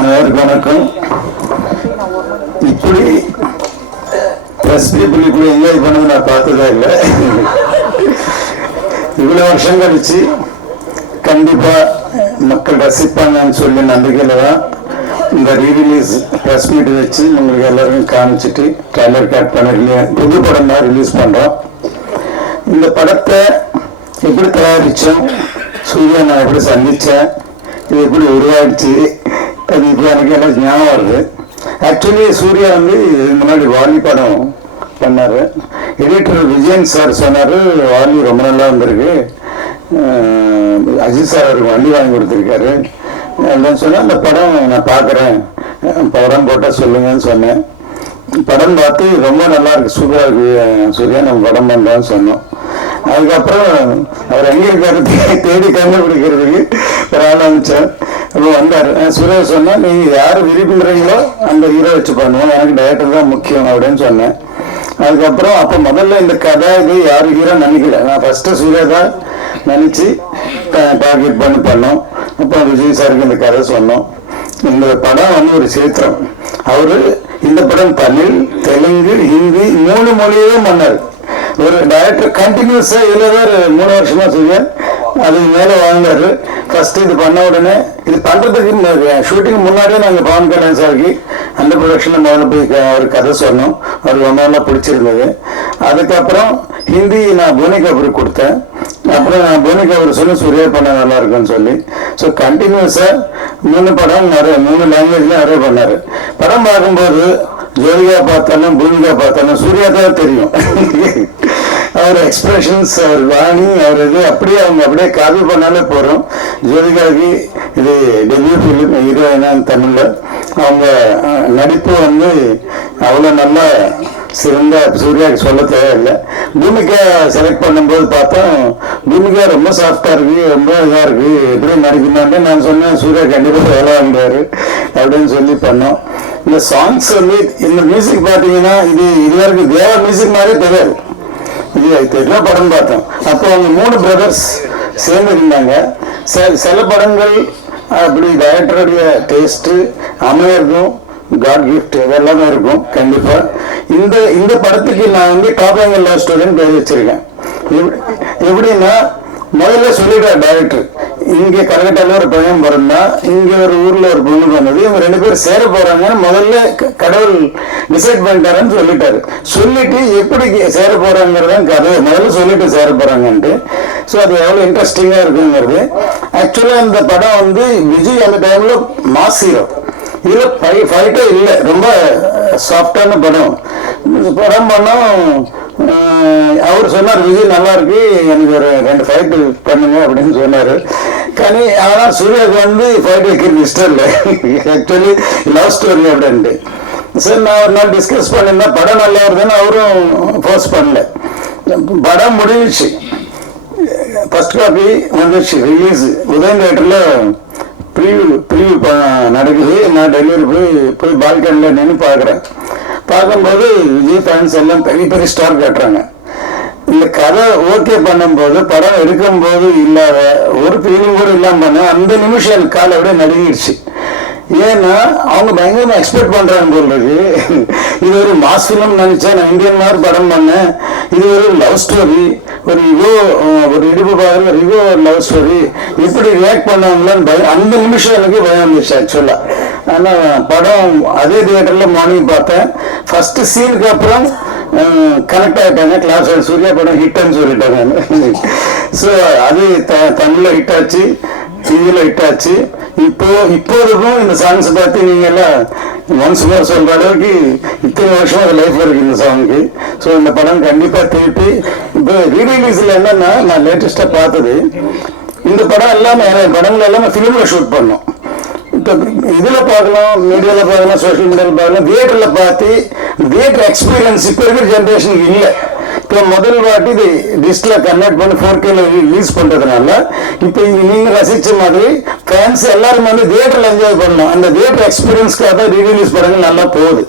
அனைவருக்கும் வணக்கம். இப்படி ப்ரெஸ் பீப்புள் இப்படி என்ஜாய் பண்ணது நான் பார்த்ததே இல்லை. இவ்வளோ வருஷம் கழிச்சு கண்டிப்பாக மக்கள் ரசிப்பாங்கன்னு சொல்லி நம்பிக்கையில் தான் இந்த ரீரிலீஸ் ப்ரெஸ் மீட் வச்சு உங்களுக்கு எல்லாருக்கும் காமிச்சிட்டு ட்ரைலர் கட் பண்ண புது படம் தான் ரிலீஸ் பண்ணுறோம். இந்த படத்தை எப்படி தயாரித்தோம், சூர்யா நான் எப்படி சந்தித்தேன், இது எப்படி உருவாகிடுச்சு, அது இப்போ எனக்கு எல்லாம் ஞாபகம் வருது. ஆக்சுவலி சூர்யா வந்து முன்னாடி வாலி படம் பண்ணார். எடிட்டர் விஜயன் சார் சொன்னார், வாலி ரொம்ப நல்லா வந்திருக்கு, அஜித் சார் அவருக்கு வண்டி வாங்கி கொடுத்துருக்காரு அப்படின்னு சொன்னால் அந்த படம் நான் பார்க்குறேன், படம் போட்டால் சொல்லுங்கன்னு சொன்னேன். படம் பார்த்து ரொம்ப நல்லா இருக்கு, சூப்பராக இருக்கு சூர்யா, நம்ம படம் பண்ணுறோன்னு சொன்னோம். அதுக்கப்புறம் அவர் எங்கே இருக்காரு தேடி கண்டுபிடிக்கிறதுக்கு ஒரு ஆள் அனுப்பிச்சேன். அப்போ வந்தார். சூர்யா சொன்னால் நீங்கள் யார் விரும்புகிறீங்களோ அந்த ஹீரோ வச்சு பண்ணுவோம், எனக்கு டைரக்டர் தான் முக்கியம் அப்படின்னு சொன்னேன். அதுக்கப்புறம் அப்போ முதல்ல இந்த கதை இது யார் ஹீரோ நினைக்கல, நான் ஃபஸ்ட்டு சூர்யா தான் நினச்சி டார்கெட் பண்ணோம். அப்போ விஜய் சாருக்கு இந்த கதை சொன்னோம். இந்த படம் வந்து ஒரு சரித்திரம். அவர் இந்த படம் தமிழ், தெலுங்கு, ஹிந்தி 3 மொழியையும் பண்ணார். ஒரு டைரக்டர் கண்டினியூஸாக இதில் வேறு 3 வருஷமா சூர்யா அதுக்கு மேலே வாழ்ந்தார். ஃபஸ்ட்டு இது பண்ண உடனே இது பண்ணுறதுக்கு ஷூட்டிங் முன்னாடியே நாங்கள் பவன் கல்யாண் சாருக்கு அந்த ப்ரொடக்ஷனில் முதல்ல போய் ஒரு கதை சொன்னோம், அவருக்கு ரொம்ப நல்லா பிடிச்சிருந்தது. அதுக்கப்புறம் ஹிந்தி நான் போனி கபூருக்கு கொடுத்தேன். அப்புறம் நான் போனி கபூர் சொல்லி சூர்யா பண்ண நல்லா இருக்குன்னு சொல்லி ஸோ கண்டினியூஸாக 3 படம் நிறைய 3 லாங்குவேஜ்ல நிறைய பண்ணார். படம் பார்க்கும்போது ஜோதிகா பார்த்தாலும் பூமிகா பார்த்தாலும் சூர்யா தான் தெரியும். அவர் எக்ஸ்பிரஷன்ஸ், அவர் வாணி, அவர் இது அப்படியே அவங்க அப்படியே காப்பி பண்ணாலே போகிறோம். ஜோதிகாவுக்கு இது டெபியூ ஃபிலிம் ஹீரோயினா தமிழில் அவங்க நடிப்பு வந்து அவ்வளோ நல்லா சிறந்த சூர்யாவுக்கு சொல்ல தேவையில்லை. பூமிகா செலக்ட் பண்ணும்போது பார்த்தோம், பூமிகா ரொம்ப சாஃப்டாக இருக்குது, ரொம்ப இதாக இருக்குது, எப்படி நடிக்கணும்னு நான் சொன்னேன், சூர்யா கண்டிப்பாக வேலை வாங்குறாரு அப்படின்னு சொல்லி பண்ணோம். இந்த சாங்ஸ் வந்து இந்த மியூசிக் பார்த்தீங்கன்னா இது வரைக்கும் தேவா மியூசிக் மாதிரியே தெரியாது. இது தெரியல படம் பார்த்தோம். அப்போ அவங்க 3 பிரதர்ஸ் சேர்ந்து இருந்தாங்க. சில படங்கள் அப்படி டைரக்டருடைய டேஸ்ட்டு அமையறதும் காட் கிஃப்ட் இதெல்லாமே இருக்கும் கண்டிப்பாக. இந்த படத்துக்கு நான் வந்து டாப் ஆங்கிள் லவ் ஸ்டோரின்னு பேர் வச்சிருக்கேன். எப்படின்னா முதல்ல சொல்லிடுறார் டைரக்டர், இங்கே கல்கட்டாவில் ஒரு பையன் பிறந்தா, இங்கே ஒரு ஊரில் ஒரு பொண்ணு பண்ணது, இவங்க 2 பேரும் சேர போகிறாங்கன்னு முதல்ல கடவுள் டிசைட் பண்ணிட்டாருன்னு சொல்லிட்டாரு. சொல்லிட்டு எப்படி சேர போகிறாங்கிறதான் கதை முதல்ல சொல்லிட்டு சேர போகிறாங்கன்ட்டு. ஸோ அது எவ்வளோ இன்ட்ரெஸ்டிங்காக இருக்குங்கிறது. ஆக்சுவலாக இந்த படம் வந்து விஜய் அந்த டைமில் மாஸ் ஹீரோ, இதில் ஃபைட்டே இல்லை, ரொம்ப சாஃப்டான படம் பண்ணோம். அவர் சொன்னார், விஜய் நல்லா இருக்கு, எனக்கு ஒரு 2 ஃபைட்டு பண்ணுங்க அப்படின்னு சொன்னார். ஆனால் சூர்யாவுக்கு வந்து ஃபைட் வைக்கிறது இஷ்டம் இல்லை, ஆக்சுவலி லவ் ஸ்டோரி அப்படின்ட்டு. சரி நான் ஒரு நாள் டிஸ்கஸ் பண்ணியிருந்தேன், படம் நல்லா வருதுன்னு அவரும் ஃபோர்ஸ் பண்ணல. படம் முடிஞ்சிச்சு, ஃபர்ஸ்ட் காப்பி வந்துடுச்சு, ரிலீஸ் உதயம் தியேட்டரில் ப்ரீவியூ நடக்குது. நான் டெலிவரி போய் பால்கனியில் நின்று பார்க்குறேன். பார்க்கும்போது விஜய் ஃபேன்ஸ் எல்லாம் பெரிய பெரிய ஸ்டார் காட்டுறாங்க. இந்த கதை ஓகே பண்ணும்போது படம் எடுக்கும்போது இல்லாத ஒரு ஃபீலிங் கூட இல்லாமல் பண்ண அந்த நிமிஷம் எனக்கு காலை அப்படியே நடுங்கிடுச்சு. ஏன்னா அவங்க பயங்கரமாக எக்ஸ்பெக்ட் பண்ணுறாங்க போல்றது. இது ஒரு மாஸ் ஃபிலிம் நினச்சா நான் இந்தியன் மாதிரி படம் பண்ணேன், இது ஒரு லவ் ஸ்டோரி, ஒரு இடிப்பு பார்க்குற ஒரு ஈகோ லவ் ஸ்டோரி, இப்படி ரியாக்ட் பண்ணாங்களான்னு பயம் அந்த நிமிஷம் எனக்கு பயம் வந்துச்சு ஆக்சுவலாக. ஆனால் படம் அதே தியேட்டரில் மார்னிங் பார்த்தேன். ஃபஸ்ட்டு சீனுக்கு அப்புறம் கனெக்ட் ஆகிட்டாங்க, கிளாஸ் சூர்யா படம் ஹிட்னு சொல்லிட்டாங்க. ஸோ அது தமிழில் ஹிட் ஆச்சு, டிவியில் ஹிட் ஆச்சு. இப்போதுக்கும் இந்த சாங்ஸ் பார்த்து நீங்கள் எல்லாம் ஒன்ஸ் மோர் சொல்கிற அளவுக்கு இத்தனை வருஷம் அது லைஃப் இருக்குது இந்த சாங்க்கு. ஸோ இந்த படம் கண்டிப்பாக திருப்பி இப்போ ரீரிலீஸில் என்னென்னா நான் லேட்டஸ்ட்டாக பார்த்தது, இந்த படம் எல்லாமே படங்கள் எல்லாமே ஃபிலிமில் ஷூட் பண்ணோம். இப்போ இதில் பார்க்கலாம், மீடியாவில் பார்க்கலாம், சோஷியல் மீடியாவில் பார்க்கலாம், தியேட்டரில் பார்த்து தியேட்டர் எக்ஸ்பீரியன்ஸ் இப்போ இருக்கிற ஜென்ரேஷனுக்கு இல்லை. இப்போ முதல் வாட்டி இது டிஜிட்டலில் கன்வெர்ட் பண்ணி 4K ரிலீஸ் பண்ணுறதுனால இப்போ நீங்கள் ரசித்த மாதிரி ஃபேன்ஸ் எல்லாரும் வந்து தியேட்டரில் என்ஜாய் பண்ணலாம். அந்த தியேட்டர் எக்ஸ்பீரியன்ஸ்க்காக தான் ரீரிலீஸ் படங்கள் நல்லா போகுது.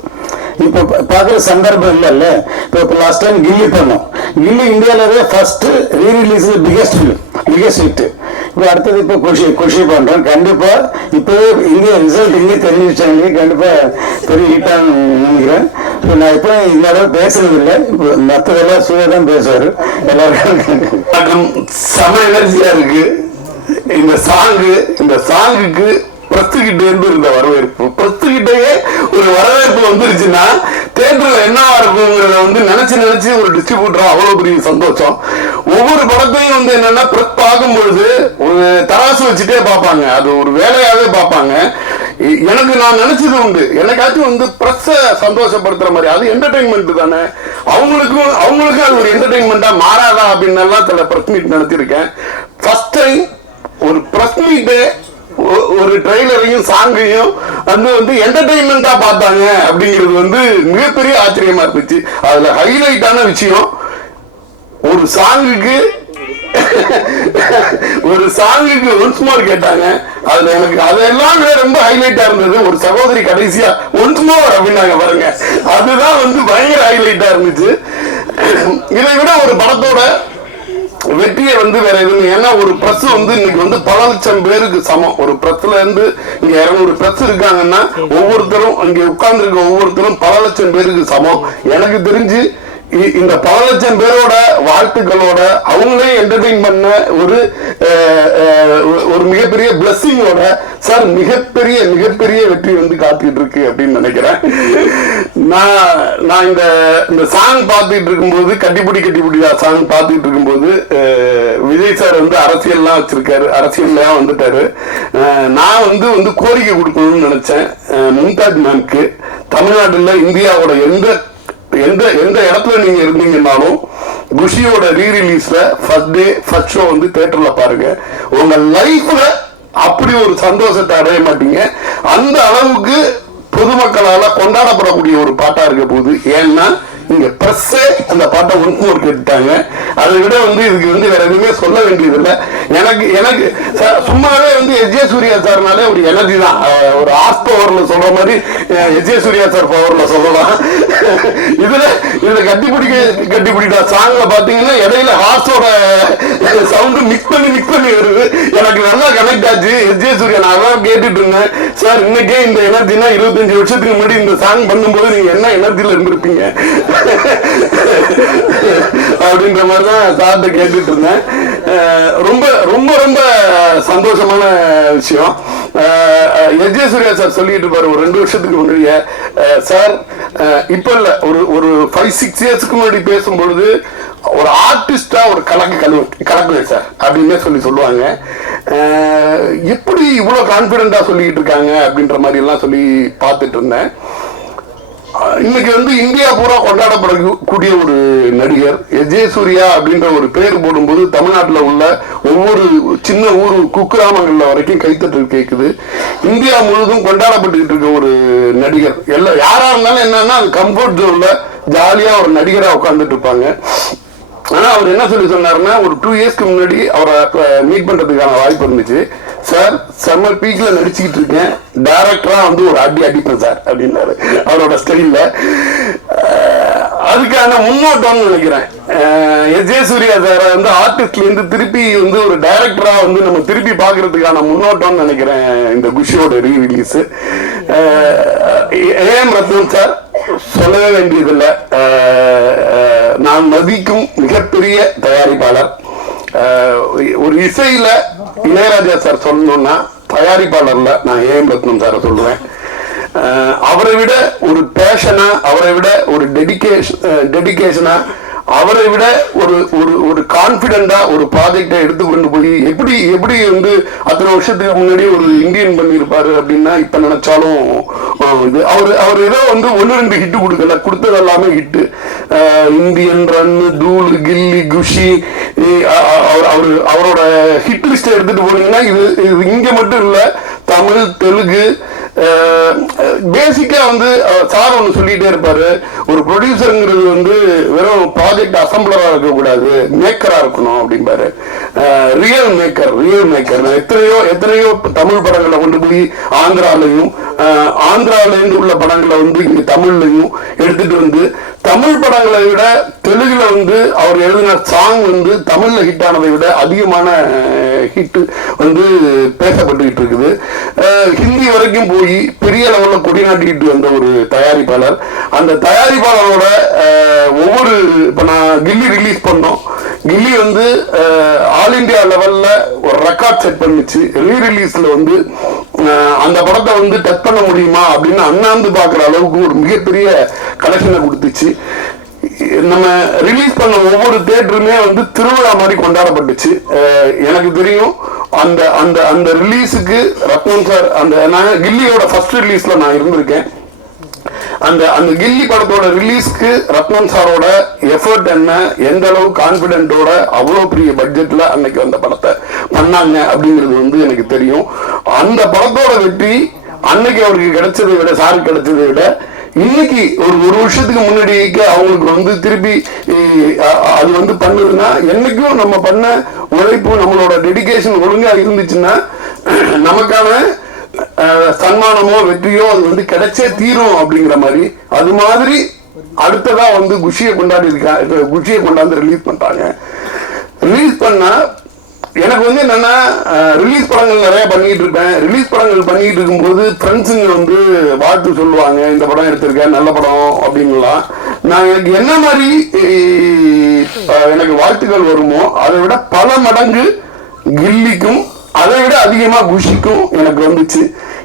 இப்போ பார்க்குற சந்தர்ப்பம் இல்லைல்ல. இப்போ லாஸ்ட் டைம் கில்லி பண்ணோம், கில்லி இந்தியாவிலவே ஃபஸ்ட்டு ரீரிலீஸ் பிகெஸ்ட் ஹிட். இப்போ அடுத்தது இப்போ குஷி பண்ணுறோம். கண்டிப்பாக இப்போ இங்கே ரிசல்ட் இங்கே தெரிஞ்சிச்சாங்க, கண்டிப்பாக பெரிய ஹிட்டாக நினைக்கிறேன். இப்போ நான் இப்போ இந்த அளவு பேசுறது இல்லை, இப்போ மற்றதெல்லாம் சூழ தான் பேசுவார். எல்லாரும் செம எனர்ஜியாக இருக்கு இந்த சாங்குக்கு பிரஸ்துகிட்டே இருந்து இருந்த வரவேற்பு, பிரஸ்துகிட்டே ஒரு வரவேற்பு வந்துருச்சுன்னா தியேட்டர்ல என்னவா இருக்குங்கிறத நினைச்சு ஒரு டிஸ்ட்ரிபியூட்டர் அவ்வளவு பெரிய சந்தோஷம். ஒவ்வொரு படத்தையும் என்னன்னா பிரஸ் பார்க்கும் பொழுது ஒரு தராசு வச்சுட்டே பார்ப்பாங்க, அது ஒரு வேலையாவே பார்ப்பாங்க. எனக்கு நான் நினைச்சது உண்டு, எனக்காச்சும் பிரஸ் சந்தோஷப்படுத்துற மாதிரி, அது என்டர்டைன்மெண்ட் தானே, அவங்களுக்கும் அது ஒரு என்டர்டைன்மெண்டா மாறாதா அப்படின்னு எல்லாம் சில பிரஸ் மீட் நடத்திருக்கேன். ஃபர்ஸ்ட் டைம் ஒரு பிரஸ் மீட்டு ஒரு ட்ரெய்லரையும் சாங்கையும் என்டர்டைன்மெண்டா பார்த்தாங்க அப்படிங்கிறது மிகப்பெரிய ஆச்சரியமா இருந்துச்சு. அதுல ஹைலைட்டான விஷயம், ஒரு சாங்குக்கு ஒன்ஸ் மோர் கேட்டாங்க. அதுல எனக்கு அதெல்லாம் ரொம்ப ஹைலைட்டா இருந்தது. ஒரு சகோதரி கடைசியா ஒன்ஸ் மோர் அப்படின்னாங்க பாருங்க, அதுதான் பயங்கர ஹைலைட்டா இருந்துச்சு. இதை விட ஒரு படத்தோட வெற்றியை வேற எதுவும், ஏன்னா ஒரு பிரஸ் இன்னைக்கு பல லட்சம் பேருக்கு சமம். ஒரு பிரஸ்ல இங்க 200 பிரஸ் இருக்காங்கன்னா ஒவ்வொருத்தரும் இங்க உட்கார்ந்து இருக்க ஒவ்வொருத்தரும் பல லட்சம் பேருக்கு சமம். எனக்கு தெரிஞ்சு இந்த பல லட்சம் பேரோட வாழ்த்துக்களோட அவங்களே என்டர்டெயின் பண்ண ஒரு மிகப்பெரிய பிளஸிங்கோட சார் மிகப்பெரிய வெற்றி காத்துக்கிட்டு இருக்கு அப்படின்னு நினைக்கிறேன். நான் இந்த சாங் பார்த்துட்டு இருக்கும்போது, கட்டிப்பிடிதா சாங் பார்த்துட்டு இருக்கும்போது, விஜய் சார் அரசியல்லாம் வச்சிருக்காரு, அரசியல்லாம் வந்துட்டாரு. நான் கோரிக்கை கொடுக்கணும்னு நினைச்சேன். மும்தாஜ் மேம்க்கு தமிழ்நாட்டில் இந்தியாவோட எந்த இடத்துல நீங்க இருந்தீங்கன்னாலும் குஷியோட ரீரிலீஸ்ல ஃபர்ஸ்ட் டே ஃபர்ஸ்ட் ஷோ தியேட்டர்ல பாருங்க. உங்க லைஃப்ல அப்படி ஒரு சந்தோஷத்தை அடைய மாட்டீங்க. அந்த அளவுக்கு பொதுமக்களால கொண்டாடப்படக்கூடிய ஒரு பாட்டா இருக்க போகுது. ஏன்னா இங்க பிரஸ்ஸே அந்த பாட்டை ஒன்மோர் கேட்டுட்டாங்க. அதை விட இதுக்கு வேற எதுவுமே சொல்ல வேண்டியது இல்லை. எனக்கு சும்மாவே எஸ்.ஜே. சூர்யா சார்னாலே ஒரு எனர்ஜி தான். ஒரு ஆர்ஸ் பவர்ல சொல்ற மாதிரி எஸ்.ஜே. சூர்யா சார் பவர்ல சொல்லலாம். இதுல கட்டிப்பிடிட்டா சாங்ல பாத்தீங்கன்னா இடையில ஹார்ஸோட சவுண்ட் மிக்ஸ் பண்ணி வருது. எனக்கு நல்லா கனெக்ட் ஆச்சு. எஸ்.ஜே. சூர்யா நான் அதான் கேட்டுட்டு இருந்தேன், சார் இன்னைக்கே இந்த எனர்ஜினா 25 வருஷத்துக்கு முன்னாடி இந்த சாங் பண்ணும்போது நீங்க என்ன எனர்ஜில இருந்திருப்பீங்க அப்படின்ற மாதிரிதான் சார்ட்ட கேட்டுட்டு இருந்தேன். ரொம்ப ரொம்ப ரொம்ப சந்தோஷமான விஷயம். எஸ்.ஜே. சூர்யா சார் சொல்லிட்டு இருப்பாரு ஒரு 2 வருஷத்துக்கு முன்னாடியே, சார் இப்ப இல்ல ஒரு 5-6 இயர்ஸ்க்கு முன்னாடி பேசும்பொழுது ஒரு ஆர்டிஸ்டா ஒரு கலக்குவேன் சார் அப்படின்னு சொல்லுவாங்க. எப்படி இவ்வளவு கான்பிடண்டா சொல்லிட்டு இருக்காங்க அப்படின்ற மாதிரி எல்லாம் சொல்லி பார்த்துட்டு இருந்தேன். இன்னைக்கு இந்தியா பூரா கொண்டாடப்படக்கூடிய ஒரு நடிகர் எஸ்.ஜே. சூர்யா அப்படின்ற ஒரு பேர் போடும்போது தமிழ்நாட்டில் உள்ள ஒவ்வொரு சின்ன ஊர் குக்கிராமங்கள்ல வரைக்கும் கைத்தட்டல் கேட்குது. இந்தியா முழுவதும் கொண்டாடப்பட்டுக்கிட்டு இருக்க ஒரு நடிகர். யாரா இருந்தாலும் என்னன்னா அது கம்ஃபர்ட் ஜோன்ல ஜாலியா ஒரு நடிகரா உட்கார்ந்துட்டு இருப்பாங்க. ஆனா அவர் என்ன சொன்னாருன்னா, ஒரு 2 இயர்ஸ்க்கு முன்னாடி அவரை மீட் பண்றதுக்கான வாய்ப்பு இருந்துச்சு. சார் செம்ம பீக்ல நடிச்சுக்கிட்டு இருக்கேன், டைரக்டரா ஒரு அடிப்பேன் சார் அப்படின்னாரு அவரோட ஸ்டைல்ல. அதுக்கான முன்னோட்டம்னு நினைக்கிறேன். எஸ்.ஜே. சூர்யா சார் ஆர்டிஸ்ட்ல இருந்து திருப்பி ஒரு டைரக்டரா நம்ம திருப்பி பாக்குறதுக்கான முன்னோட்டம்னு நினைக்கிறேன் இந்த குஷியோட ரீரிலீஸ். ஏஎம் ரத்னம் சார் சொல்லவே வேண்டியதில்லை, நான் மதிக்கும் மிகப்பெரிய தயாரிப்பாளர். ஒரு இசையில இளையராஜா சார் சொல்லணும்னா தயாரிப்பாளர்ல நான் ஏஎம் ரத்னம் சாரை சொல்லுவேன். அவரை விட ஒரு பேஷனா, அவரை விட ஒரு டெடிகேஷனா, அவரை விட ஒரு கான்பிடண்டா ஒரு ப்ராஜெக்டை எடுத்துக்கொண்டு போய் எப்படி அத்தனை வருஷத்துக்கு முன்னாடி ஒரு இந்தியன் பண்ணியிருப்பாரு அப்படின்னா இப்ப நினைச்சாலும் அவர் ஏதோ 1-2 ஹிட் கொடுக்கல, கொடுத்தது எல்லாமே ஹிட்டு. இந்தியன் ரன், தூள், கில்லி, குஷி, அவரோட ஹிட் லிஸ்ட் எடுத்துட்டு போனீங்கன்னா இது இங்க மட்டும் இல்ல, தமிழ், தெலுங்கு, பேசிக்கா சார் ஒன்று சொல்லிட்டே இருப்பாரு, ஒரு ப்ரொடியூசருங்கிறது வெறும் ப்ராஜெக்ட் அசம்பிளரா இருக்கக்கூடாது, மேக்கரா இருக்கணும் அப்படின்பாரு. Real maker. எத்தனையோ தமிழ் படங்களை கொண்டு போய் ஆந்திராலேருந்து உள்ள படங்களை இங்க தமிழ்லையும் எடுத்துட்டு தமிழ் படங்களை விட தெலுங்குல அவர் எழுதின சாங் தமிழ்ல ஹிட் ஆனதை விட அதிகமான ஹிட் வந்து பேசப்பட்டுக்கிட்டு இருக்குது. ஹிந்தி வரைக்கும் போய் பெரிய லெவலில் கொடி நாட்டிக்கிட்டு வந்த ஒரு தயாரிப்பாளர். அந்த தயாரிப்பாளரோட ஒவ்வொரு இப்போ நான் கில்லி ரிலீஸ் பண்ணோம். கில்லி வந்து ஆல் இண்டியா லெவலில் ஒரு ரெக்கார்ட் செட் பண்ணுச்சு. ரீரிலீஸில் வந்து அந்த படத்தை வந்து டச் பண்ண முடியுமா அப்படின்னு அண்ணாந்து பார்க்குற அளவுக்கு ஒரு மிகப்பெரிய கலெக்ஷனை கொடுத்துச்சு. நம்ம ரிலீஸ் பண்ண ஒவ்வொரு தியேட்டருமே வந்து திருவிழா மாதிரி கொண்டாடப்பட்டுச்சு. எனக்கு தெரியும் அந்த அந்த அந்த ரிலீஸுக்கு ரத்னம் சார், அந்த நான் கில்லியோட ஃபர்ஸ்ட் ரிலீஸ்ல நான் இருந்திருக்கேன். அந்த அந்த கில்லி படத்தோட ரிலீஸ்க்கு ரத்னம் சாரோட எஃபர்ட் என்ன, எந்த அளவு கான்பிடென்ட்டோட அவ்வளோ பெரிய பட்ஜெட்ல அன்னைக்கு அந்த படத்தை பண்ணாங்க அப்படிங்கிறது வந்து எனக்கு தெரியும். அந்த படத்தோட வெற்றி அன்னைக்கு அவருக்கு கிடைச்சதை விட, சாருக்கு கிடைச்சதை விட இன்னைக்கு ஒரு வருஷத்துக்கு முன்னாடிக்கு அவங்களுக்கு வந்து திருப்பி அது வந்து பண்ணுதுன்னா, என்னைக்கும் நம்ம பண்ண உழைப்பு, நம்மளோட டெடிகேஷன் ஒழுங்கா இருந்துச்சுன்னா நமக்கான சன்மானமோ வெற்றியோ அது வந்து கிடைச்சே தீரும் அப்படிங்கிற மாதிரி. அது மாதிரி அடுத்ததா வந்து குஷியை கொண்டாந்து ரிலீஸ் பண்றாங்க. ரிலீஸ் பண்ணா எனக்கு வந்து என்னன்னா, ரிலீஸ் படங்கள் நிறைய பண்ணிட்டு இருப்பேன். ரிலீஸ் படங்கள் பண்ணிட்டு இருக்கும்போது ஃப்ரெண்ட்ஸுங்க வந்து வாழ்த்து சொல்லுவாங்க, இந்த படம் எடுத்திருக்கேன் நல்ல படம் அப்படின்லாம். நான் எனக்கு என்ன மாதிரி எனக்கு வாழ்த்துக்கள் வருமோ அதை விட பல மடங்கு கில்லிக்கும் அதை விட அதிகமா குஷிக்கும் எனக்கு வந்துச்சு.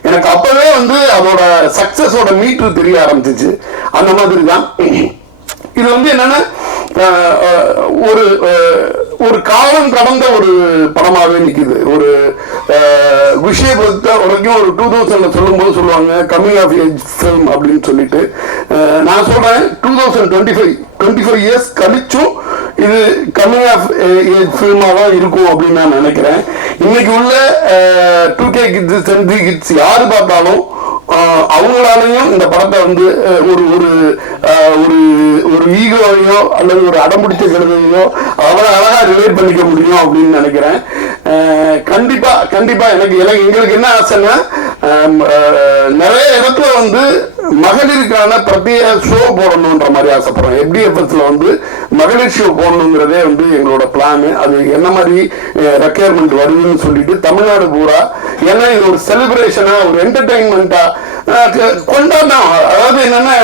எனக்கு அப்பவே வந்து அதோட சக்சஸோட மீட்ரு தெரிய ஆரம்பிச்சிச்சு. அந்த மாதிரி தான் இது வந்து என்னன்னா, ஒரு ஒரு காலம் கடந்த ஒரு படமாகவே நிற்குது. ஒரு குஷியை பொறுத்த வரைக்கும் ஒரு 2000 சொல்லும்போது சொல்லுவாங்க கம்மிங் ஆஃப் ஏஜ் ஃபிலிம் அப்படின்னு சொல்லிட்டு. நான் சொல்றேன் 2025 இயர்ஸ் கழிச்சும் இது கம்மிங் ஆஃப் ஏஜ் ஃபிலிமாக தான் இருக்கும் அப்படின்னு நான் நினைக்கிறேன். இன்னைக்கு உள்ள 2K கிட்ஸ், 10K கிட்ஸ் யாரு பார்த்தாலும் அவங்களாலையும் இந்த படத்தை வந்து ஒரு ஒரு ஒரு ஒரு ஈகோவையோ அல்லது ஒரு அடம்பிடிச்ச கருதையோ அவ்வளோ அழகா ரிலேட் பண்ணிக்க முடியும் அப்படின்னு நினைக்கிறேன். கண்டிப்பா கண்டிப்பா எங்களுக்கு என்ன ஆசைன்னா, நிறைய இடத்துல வந்து மகளிருக்கான பிரத்யேக ஷோ போடணுன்ற மாதிரி ஆசைப்படுறோம். FDFSல வந்து மகளிர் ஷோ போடணுங்கிறதே வந்து எங்களோட பிளான். அது என்ன மாதிரி ரெக்யர்மெண்ட் வருதுன்னு சொல்லிட்டு தமிழ்நாடு பூரா, ஏன்னா இது ஒரு செலிப்ரேஷனா, ஒரு என்டர்டைன்மெண்டா கொண்டாட்டம். அதாவது என்னன்னா,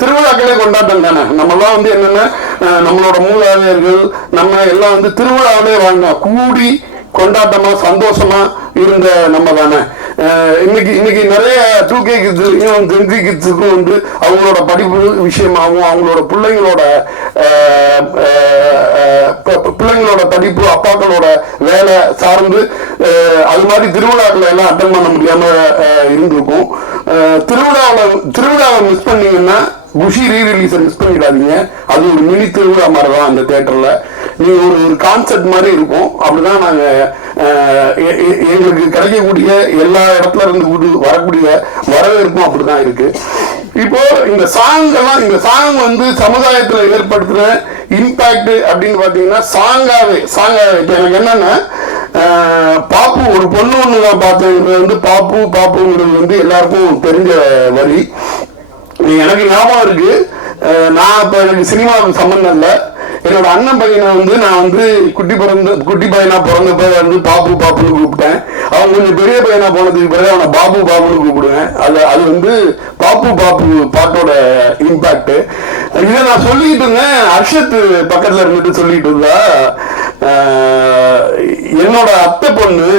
திருவிழாக்களே கொண்டாட்டம் தானே. நம்மளாம் வந்து என்னன்னா, நம்மளோட மூதாதையர்கள் நம்ம எல்லாம் வந்து திருவிழாவிலே வாங்க கூடி கொண்டாட்டமா சந்தோஷமா இருந்த நம்ம தானே. இன்னைக்கு நிறைய 2K கிட்ஸ்லையும் 10K கிட்ஸுக்கும் வந்து அவங்களோட படிப்பு விஷயமாகவும் அவங்களோட பிள்ளைங்களோட படிப்பு, அப்பாக்களோட வேலை சார்ந்து அது மாதிரி திருவிழாக்களை எல்லாம் அட்டன் பண்ண முடியாம இருந்திருக்கும். திருவிழாவை மிஸ் பண்ணீங்கன்னா குஷி ரீரிலீஸை மிஸ் பண்ணிடாதீங்க. அது ஒரு மினி திருவிழா மாதிரி தான் அந்த தியேட்டர்ல. நீங்க ஒரு கான்செப்ட் மாதிரி இருக்கும். அப்படிதான் நாங்க எங்களுக்கு கிடைக்கக்கூடிய எல்லா இடத்துல இருந்து வரக்கூடிய வரவேற்பும் அப்படிதான் இருக்கு. இப்போ இந்த சாங் வந்து சமுதாயத்துல ஏற்படுத்துற இம்பாக்ட் அப்படின்னு பாத்தீங்கன்னா சாங்காவே இப்போ எனக்கு என்னன்னா, பாப்பு ஒரு பொண்ணு ஒண்ணுதான் பார்த்தேன். வந்து பாப்புங்கிறது வந்து எல்லாருக்கும் தெரிஞ்ச வரி. எனக்கு ஞாபகம் இருக்கு, நான் இப்ப எனக்கு சினிமாவுக்கு சம்பந்தம் இல்லை. என்னோட அண்ணன் பையனை வந்து நான் வந்து குட்டி பையனா பிறந்தப்ப வந்து பாப்புன்னு கூப்பிட்டேன். அவன் கொஞ்சம் பெரிய பையனா போனதுக்கு பிறகு அவனை பாப்புன்னு கூப்பிடுவேன். அது வந்து பாப்பு பாட்டோட இம்பாக்ட். இதை நான் சொல்லிட்டு இருந்தேன். அர்ஷத் பக்கத்துல இருந்துட்டு சொல்லிட்டு இருந்தா, என்னோட அத்தை பொண்ணு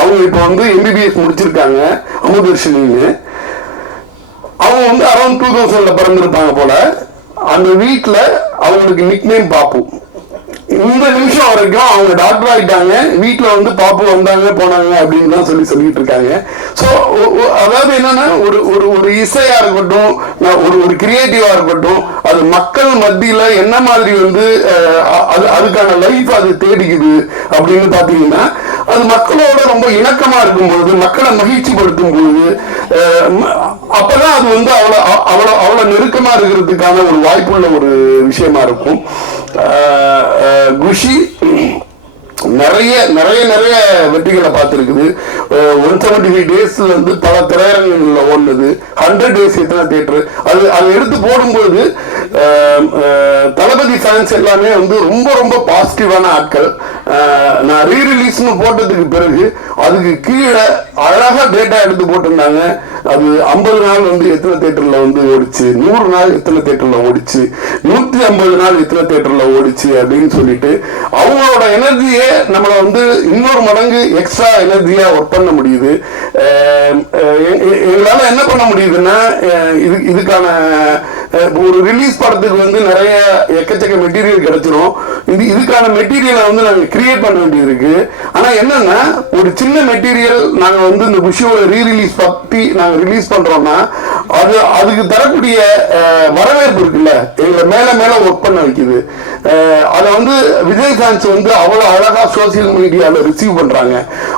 அவங்க இப்ப வந்து MBBS முடிச்சிருக்காங்க, அமுதர்ஷினின்னு. அவங்க வந்து அரௌண்ட் 2000 பிறந்திருப்பாங்க போல. அந்த வீட்டுல அவங்களுக்கு நிக்நேம் பாப்பு. இந்த நிமிஷம் வரைக்கும் அவங்க டாக்டர் ஆயிட்டாங்க, வீட்டுல வந்து பாப்பு வந்தாங்க போனாங்க அப்படின்னு தான் சொல்லிட்டு இருக்காங்க. ஸோ அதாவது என்னன்னா, ஒரு இசையா இருக்கட்டும், ஒரு கிரியேட்டிவா இருக்கட்டும், அது மக்கள் மத்தியில என்ன மாதிரி வந்து அதுக்கான லைஃப் அது தேடிக்குது அப்படின்னு பாத்தீங்கன்னா, அது மக்களோட ரொம்ப இணக்கமா இருக்கும்போது, மக்களை மகிழ்ச்சி படுத்தும் போது, அப்பதான் அது வந்து அவ்வளவு நெருக்கமா இருக்கிறதுக்கான ஒரு வாய்ப்புள்ள ஒரு விஷயமா இருக்கும். குஷி நிறைய வெற்றிகளை பார்த்துருக்குது. 175 days வந்து பல திரையரங்குகளில் ஓடுனது. 100 days எத்தனை தியேட்டர் அது எடுத்து போடும்போது தளபதி ஃபேன்ஸ் எல்லாமே வந்து ரொம்ப பாசிட்டிவான ஆட்கள். நான் ரீரிலீஸ்னு போட்டதுக்கு பிறகு அதுக்கு கீழே அழகா டேட்டா எடுத்து போட்டிருந்தாங்க. அது 50 நாள் வந்து எத்தனை தியேட்டர்ல வந்து ஓடிச்சு, 100 நாள் எத்தனை தியேட்டர்ல ஓடிச்சு, 150 நாள் எத்தனை தியேட்டர்ல ஓடிச்சு அப்படின்னு சொல்லிட்டு அவங்களோட எனர்ஜியே நம்மளை வந்து இன்னொரு மடங்கு எக்ஸ்ட்ரா எனர்ஜியா ஒர்க் பண்ண முடியுது. எங்களால என்ன பண்ண முடியுதுன்னா இதுக்கான ஒரு ரிலீஸ் படத்துக்கு வந்து நிறைய எக்கச்சக்க மெட்டீரியல் கிடைச்சிரும். இதுக்கான மெட்டீரியலை வந்து நாங்கள் கிரியேட் பண்ண வேண்டியது இருக்கு. ஆனா என்னன்னா ஒரு சின்ன மெட்டீரியல் நாங்கள் வந்து இந்த குஷியோட ரீரிலீஸ் பத்தி நாங்கள் ரிலீஸ் பண்றோம்னா அதுக்கு தரக்கூடிய வரவேற்பு இருக்குல்ல, எங்களை மேல மேல ஒர்க் பண்ண வைக்குது. அதை வந்து விஜய் ஃபேன்ஸ் வந்து அவ்வளவு அழகா சோசியல் மீடியாவில் ரிசீவ் பண்றாங்க.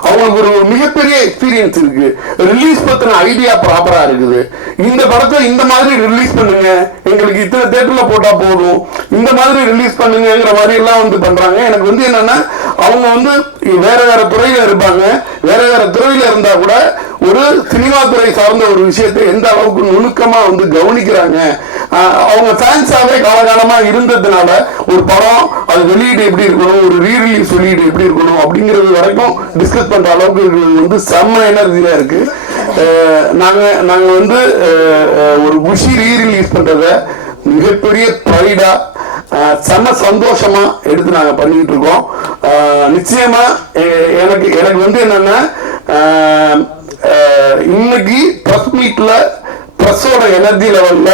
அவங்களுக்கு ஒரு மிகப்பெரிய எக்ஸ்பீரியன்ஸ் இருக்கு. ரிலீஸ் பத்தின ஐடியா ப்ராப்பரா இருக்குது. இந்த படத்தை இந்த மாதிரி ரிலீஸ் பண்ணுங்க, எங்களுக்கு இத்தனை தியேட்டர்ல போட்டா போதும், இந்த மாதிரி ரிலீஸ் பண்ணுங்கிற மாதிரி எல்லாம் வந்து பண்றாங்க. எனக்கு வந்து என்னன்னா அவங்க வந்து வேற வேற துறையில இருப்பாங்க. வேற வேற துறையில இருந்தா கூட ஒரு சினிமா துறை சார்ந்த ஒரு விஷயத்தை எந்த அளவுக்கு நுணுக்கமா வந்து கவனிக்கிறாங்க. அவங்க ஃபேன்ஸாவே காலகாலமா இருந்ததுனால ஒரு படம் அது வெளியீடு எப்படி இருக்கணும், ஒரு ரீரிலீஸ் வெளியீடு எப்படி இருக்கணும் அப்படிங்கிறது வரைக்கும் டிஸ்கஸ் பண்ற அளவுக்கு வந்து செம்ம எனர்ஜியா இருக்கு. நாங்க வந்து ஒரு குஷி ரீரிலீஸ் பண்றத மிகப்பெரிய ப்ரைடா செம்ம சந்தோஷமா எடுத்து நாங்க பண்ணிட்டு இருக்கோம். நிச்சயமா எனக்கு வந்து என்னன்னா இன்னைக்கு பிரஸ் மீட்ல பிரஸோட எனர்ஜி லெவல்ல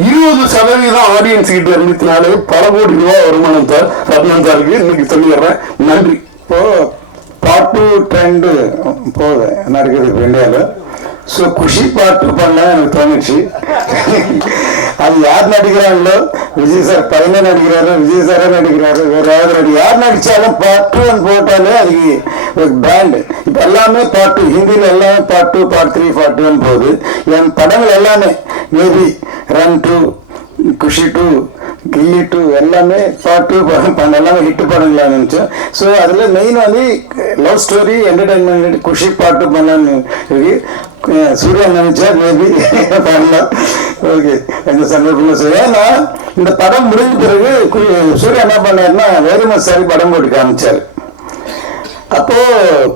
20% ஆடியன்ஸ் கிட்ட இருந்துச்சுனாலே பல கோடி ரூபாய் வருமானம் சார் ரத்னம் சாருக்கு இன்னைக்கு சொல்லிடுறேன். நன்றி. இப்போ பார்ட் 2 ட்ரெண்டு போகுது நடக்குது இப்போ இந்தியாவில். ஸோ குஷி பார்ட் 2 பண்ண எனக்கு தோணுச்சு. அது யார் நடிக்கிறாங்களோ, விஜய் சார் பையனே நடிக்கிறாரு, விஜய் சாரே நடிக்கிறாரு, வேற யாராவது யார் நடிச்சாலும் பார்ட் 2 போட்டாலே அதுக்கு ஒரு பிராண்டு. இப்போ எல்லாமே பார்ட் 2, ஹிந்தியில் எல்லாமே பார்ட் 2, பார்ட் 3, பார்ட் 2 போகுது. என் படங்கள் எல்லாமே மேபி ரன் 2, குஷி 2, கில்லி 2 எல்லாமே பார்ட் 2 படம் எல்லாமே ஹிட் படங்களாக நினச்சோம். ஸோ அதில் மெயின் வந்து லவ் ஸ்டோரி என்டர்டைன்மெண்ட் குஷி பார்ட் 2 பண்ணலான்னு இருக்கு. சூர்யா நினைச்சா மேபி பண்ணலாம். ஓகே, இந்த சந்தர்ப்பத்தில் சரி. ஏன்னா இந்த படம் முடிஞ்ச பிறகு சூர்யா என்ன பண்ணாருன்னா வேறுமா சாரி படம் போட்டு காமிச்சார். அப்போ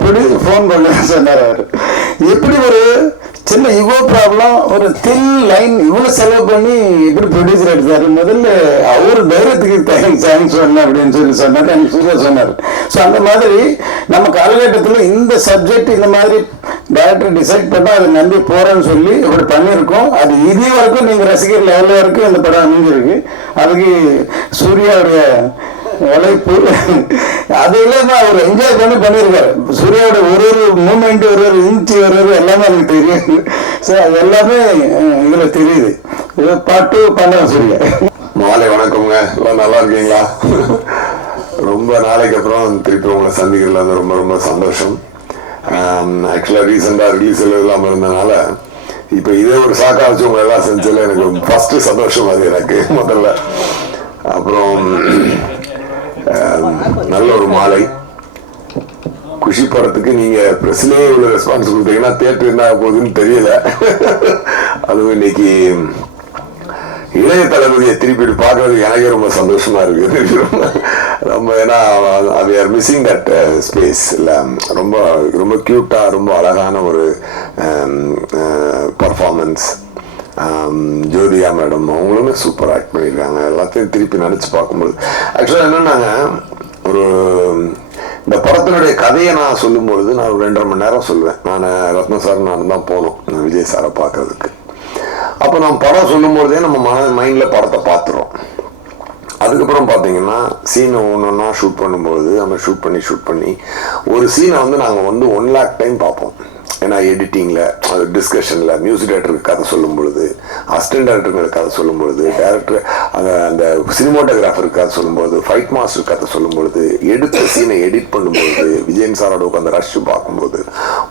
ப்ரொடியூசர் ஃபோன் பண்ண சொன்னார். அவர் எப்படி ஒரு சின்ன ஈகோ ப்ராப்ளம், ஒரு தின் லைன் இவ்வளோ செலவு பண்ணி எப்படி ப்ரொடியூசர் எடுத்தார். முதல்ல அவர் தைரியத்துக்கு தேங்க்ஸ் சொன்னேன் அப்படின்னு சொன்னார். எனக்கு சூர்யா சொன்னார். ஸோ அந்த மாதிரி நம்ம காலகட்டத்தில் இந்த சப்ஜெக்ட் இந்த மாதிரி டைரக்டர் டிசைட் பண்ணால் அதை நம்பி போகிறேன்னு சொல்லி இப்படி பண்ணியிருக்கோம். அது இது வரைக்கும் நீங்கள் ரசிகர் லெவலில் வரைக்கும் இந்த படம் அமைஞ்சிருக்கு. அதுக்கு சூர்யாவுடைய உழைப்பு அது இல்லாம அவர் என்ஜாய் பண்ணியிருக்காரு. சூர்யாவோட ஒரு மூமெண்ட், ஒரு இன்ச்சு, ஒரு எல்லாமே எனக்கு தெரியும். ஸோ அது எல்லாமே இதுல தெரியுது. பார்ட் 2 பண்ண சூர்யா. மாலை வணக்கம்ங்க. எல்லாம் நல்லா இருக்கீங்களா? ரொம்ப நாளைக்கு அப்புறம் திருப்பி உங்களை சந்திக்கிறதுல ரொம்ப ரொம்ப சந்தோஷம். ஆக்சுவலாக ரீசெண்டாக ரிலீஸ் இல்லாமல் இருந்ததுனால இப்போ இதே ஒரு சாக்கா வச்சு உங்களை எல்லாம் செஞ்சதில் எனக்கு ஃபர்ஸ்ட் சந்தோஷம் அது எனக்கு முதல்ல. அப்புறம் நல்ல ஒரு மாலை. குஷி படத்துக்கு நீங்க பிரஸ்லேயே இவ்வளவு ரெஸ்பான்ஸ் கொடுத்தீங்கன்னா தியேட்டர் என்ன போகுதுன்னு தெரியல. அதுவும் இன்னைக்கு இளைய தளபதியை திருப்பி பார்க்கறதுக்கு எனக்கே ரொம்ப சந்தோஷமா இருக்கு. ரொம்ப ஏன்னா we are missing that space. இல்லை ரொம்ப ரொம்ப கியூட்டா ரொம்ப அழகான ஒரு பர்ஃபார்மன்ஸ். ஜோதியா மேடம் அவங்களுமே சூப்பர் ஆக்ட் பண்ணியிருக்காங்க. எல்லாத்தையும் திருப்பி நினச்சி பார்க்கும்போது ஆக்சுவலாக என்னன்னாங்க, ஒரு இந்த படத்தினுடைய கதையை நான் சொல்லும்பொழுது நான் ஒரு 2.5 மணி நேரம் சொல்லுவேன். நான் ரத்ன சார் நான் தான் போனோம் விஜய் சாரை பார்க்கறதுக்கு. அப்போ நம்ம படம் சொல்லும்போதே நம்ம மைண்டில் படத்தை பார்த்துறோம். அதுக்கப்புறம் பார்த்தீங்கன்னா சீனை ஒன்றா ஷூட் பண்ணும்போது நம்ம ஷூட் பண்ணி ஒரு சீனை வந்து நாங்கள் வந்து 1 lakh டைம் பார்ப்போம். ஏன்னா எடிட்டிங்கில், அது டிஸ்கஷனில், மியூசிக் டைரக்டருக்கு கதை சொல்லும் பொழுது, அசிஸ்டன்ட் டைரக்டருக்கு கதை சொல்லும் பொழுது, டைரக்டர் அந்த சினிமோட்டோகிராஃபருக்கு கதை சொல்லும்போது, ஃபைட் மாஸ்டருக்கு கதை சொல்லும் பொழுது, எடுத்த சீனை எடிட் பண்ணும்பொழுது, விஜயன் சாரோட உட்காந்து ரஷ் பார்க்கும்போது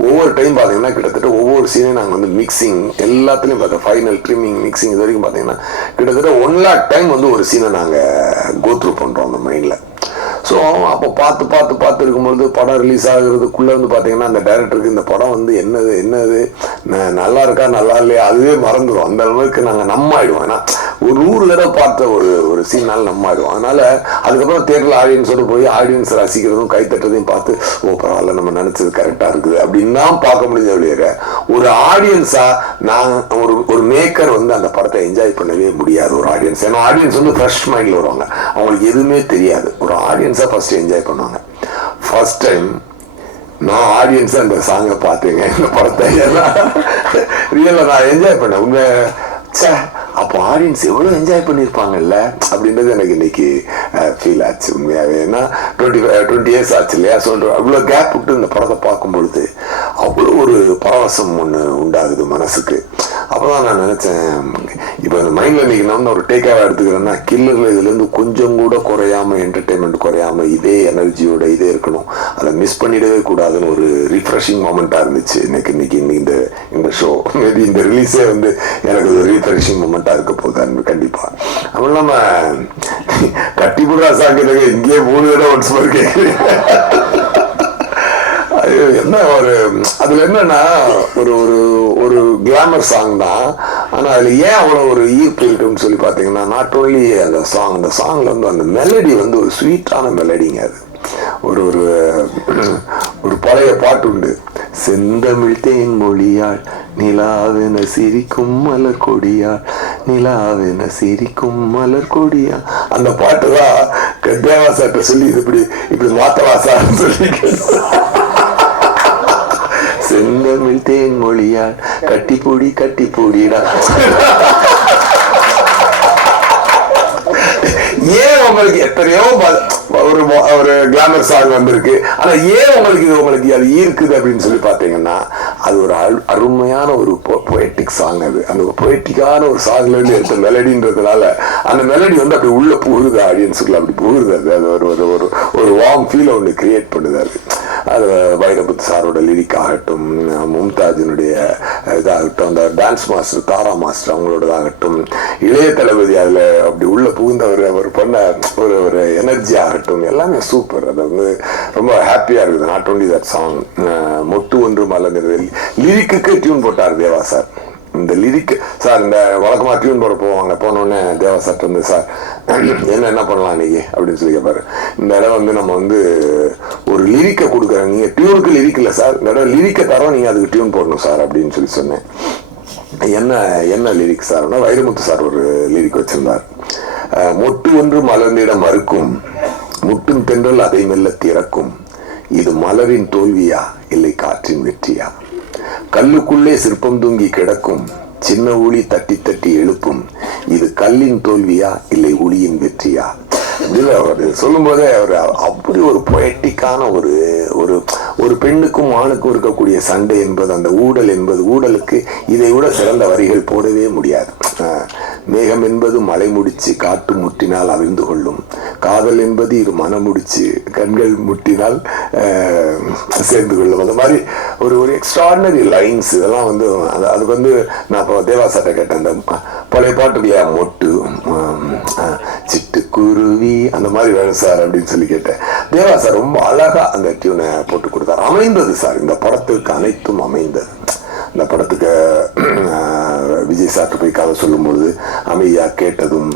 ஒவ்வொரு டைம் பார்த்தீங்கன்னா கிட்டத்தட்ட ஒவ்வொரு சீனையும் நாங்கள் வந்து மிக்சிங் எல்லாத்துலேயும் பார்த்தோம். ஃபைனல் ட்ரிம்மிங் மிக்சிங் இது வரைக்கும் பார்த்தீங்கன்னா கிட்டத்தட்ட 1 lakh டைம் வந்து ஒரு சீனை நாங்கள் கோத்ரூ பண்ணுறோம் அந்த மைண்டில். ஸோ அப்போ பார்த்து இருக்கும்பொழுது படம் ரிலீஸ் ஆகுறதுக்குள்ளே வந்து பார்த்தீங்கன்னா அந்த டைரக்டருக்கு இந்த படம் வந்து என்னது நல்லா இருக்கா நல்லா இல்லையா அதுவே மறந்துடும். அந்த அளவுக்கு நாங்கள் நம்ம ஆயிடுவோம். ஏன்னா ஒரு 100 தடவை பார்த்த ஒரு சீனால நம்ம ஆயிடும். அதனால அதுக்கப்புறம் தேட்டரில் ஆடியன்ஸோடு போய் ஆடியன்ஸ் ரசிக்கிறதும் கைத்தட்டுறதையும் பார்த்து ஓ பரவாயில்ல நம்ம நினைச்சது கரெக்டாக இருக்குது அப்படின்னு தான் பார்க்க முடிஞ்ச வெளியே ஒரு ஆடியன்ஸா நான் ஒரு மேக்கர் வந்து அந்த படத்தை என்ஜாய் பண்ணவே முடியாது. ஒரு ஆடியன்ஸ், ஏன்னா ஆடியன்ஸ் வந்து ஃப்ரெஷ் மைண்டில் வருவாங்க, அவங்களுக்கு எதுவுமே தெரியாது. ஒரு ஆடியன்ஸா ஃபர்ஸ்ட் என்ஜாய் பண்ணுவாங்க. ஃபர்ஸ்ட் டைம் நான் ஆடியன்ஸா அந்த சாங்கை பார்த்தேங்க இந்த படத்தை. ரியலா நான் என்ஜாய் பண்ணேன் உண்மை. அப்போ ஆடியன்ஸ் எவ்வளோ என்ஜாய் பண்ணியிருப்பாங்கல்ல அப்படின்றது எனக்கு இன்னைக்கு ஃபீல் ஆச்சு உண்மையாகவே. ஏன்னா 20 இயர்ஸ் ஆச்சு இல்லையா, சொல்ற அவ்வளோ கேப் விட்டு இந்த படத்தை பார்க்கும் பொழுது அவ்வளோ ஒரு பரவசம் ஒன்று உண்டாகுது மனசுக்கு. அப்போதான் நான் நினச்சேன், இப்போ இந்த மைண்டில் இன்னைக்கு நான் ஒரு டேக்காக எடுத்துக்கிறேன்னா கில்லரில் இதுலேருந்து கொஞ்சம் கூட குறையாமல் என்டர்டெயின்மெண்ட் குறையாமல் இதே எனர்ஜியோட இதே இருக்கணும், அதை மிஸ் பண்ணிடவே கூடாதுன்னு ஒரு ரிஃப்ரெஷிங் மொமெண்ட்டாக இருந்துச்சு இன்னைக்கு இந்த ஷோ. மேபி இந்த ரிலீஸே வந்து எனக்கு ஒரு ரீஃப்ரெஷிங் மொமெண்ட்டாக இருக்க போகுது கண்டிப்பாக. அதுவும் இல்லாமல் கட்டிப்புடா சாங்கிறதுக்கு இங்கேயே 3 தடவை ஒன்ஸ் மாதிரி கேட்குறேன். என்ன ஒரு அதுல என்னன்னா ஒரு ஒரு கிளாமர் சாங் தான், ஆனா அதுல ஏன் அவ்வளவு ஒரு ஈர்ப்பு இருக்குன்னு சொல்லி பாத்தீங்கன்னா நாட் ஓன்லி அந்த சாங்ல வந்து அந்த மெலடி வந்து ஒரு ஸ்வீட்டான மெலடிங்க. அது ஒரு ஒரு ஒரு பழைய பாட்டு உண்டு, செந்தமிழ் தேன் மொழியாள் நிலாவென சிரிக்கும் மலர் கொடியாள் நிலாவென சிரிக்கும் மலர் கொடியா. அந்த பாட்டு தான் தேவாசாட்ட சொல்லி இது இப்படி மாத்தவாசான்னு சொல்லி செந்தமிழ் தேன் மொழியாள் கட்டி பொடிடா. ஏன் உங்களுக்கு எத்தனையோ ஒரு கிளாமர் சாங் வந்திருக்கு, ஆனா ஏன் உங்களுக்கு அது ஈர்க்குது அப்படின்னு சொல்லி பாத்தீங்கன்னா அது ஒரு அருமையான ஒரு பொயட்டிக் சாங். அது அந்த பொயட்டிக்கான ஒரு சாங்ல இருந்து எடுத்த மெலடின்றதுனால அந்த மெலடி வந்து அப்படி உள்ள புகுது, ஆடியன்ஸுக்குள்ள அப்படி புகுது. அது ஒரு வார்ம் ஃபீல் ஒன்று கிரியேட் பண்ணுது. அது வைரமுத்து சாரோட லிரிக் ஆகட்டும், மும்தாஜினுடைய இதாகட்டும், அந்த டான்ஸ் மாஸ்டர் தாரா மாஸ்டர் அவங்களோடதாகட்டும், இளைய தளபதி அதில் அப்படி உள்ள புகுந்தவர் அவர் பண்ண ஒரு எனர்ஜி ஆகட்டும், எல்லாமே சூப்பர். அது வந்து ரொம்ப ஹாப்பியாக இருக்குது. நாட் ஓன்லி தட் சாங், மொட்டு ஒன்று மலர்ந்தது லிரிக்கு டியூன் போட்டார் தேவா சார். இந்த லிரிக் சார் இந்த வழக்கமாக டியூன் போட போவாங்க, போனோடனே தேவா சார் வந்து சார் என்ன பண்ணலாம் இன்னைக்கு அப்படின்னு சொல்லி கேட்பாரு. இந்த இடம் வந்து நம்ம வந்து ஒரு லிரிக்கை கொடுக்குறேன், நீங்கள் டியூனுக்கு லிரிக் இல்லை சார், இந்த இடம் லிரிக்கை தரோம், நீங்கள் அதுக்கு டியூன் போடணும் சார் அப்படின்னு சொல்லி சொன்னேன். என்ன லிரிக் சார்னா வைரமுத்து சார் ஒரு லிரிக் வச்சிருந்தார். மொட்டு ஒன்று மலர்ந்திட மறுக்கும், முட்டும் தென்றல் அதை மெல்ல திறக்கும், இது மலரின் தோல்வியா இல்லை காற்றின் வெற்றியா, கல்லுக்குள்ளே சிற்பம் தூங்கி கிடக்கும், சின்ன ஒளி தட்டி தட்டி எழுப்பும், இது கல்லின் தோல்வியா இல்லை ஒளியின் வெற்றியா. அவர் சொல்லும் போதே அவர் அப்படி ஒரு பொயட்டிக்கான ஒரு பெண்ணுக்கும் ஆணுக்கும் இருக்கக்கூடிய சண்டை என்பது, அந்த ஊடல் என்பது, ஊடலுக்கு இதை விட சிறந்த வரிகள் போடவே முடியாது. மேகம் என்பது மலை முடிச்சு காட்டு முட்டினால் அவிழ்ந்து கொள்ளும், காதல் என்பது இரு மனம் முடிச்சு கண்கள் முட்டினால் சேர்ந்து கொள்ளும். அந்த மாதிரி ஒரு எக்ஸ்ட்ராடினரி லைன்ஸ் இதெல்லாம் வந்து அதுக்கு வந்து நான் இப்போ தேவாசாட்ட கேட்டேன், அந்த பழைய பாட்டு இல்லையா, மொட்டு சிட்டுக்குருவி அந்த மாதிரி வேணும் சார் அப்படின்னு சொல்லி கேட்டேன். தேவா சார் ரொம்ப அழகா அந்த டியூனை போட்டு கொடுத்தார். அமைந்தது சார், இந்த படத்துக்கு அனைத்தும் அமைந்தது. இந்த படத்துக்கு விஜய் சார்ட்டு போய் கதை சொல்லும்பொழுது அமைதியா கேட்டதும்,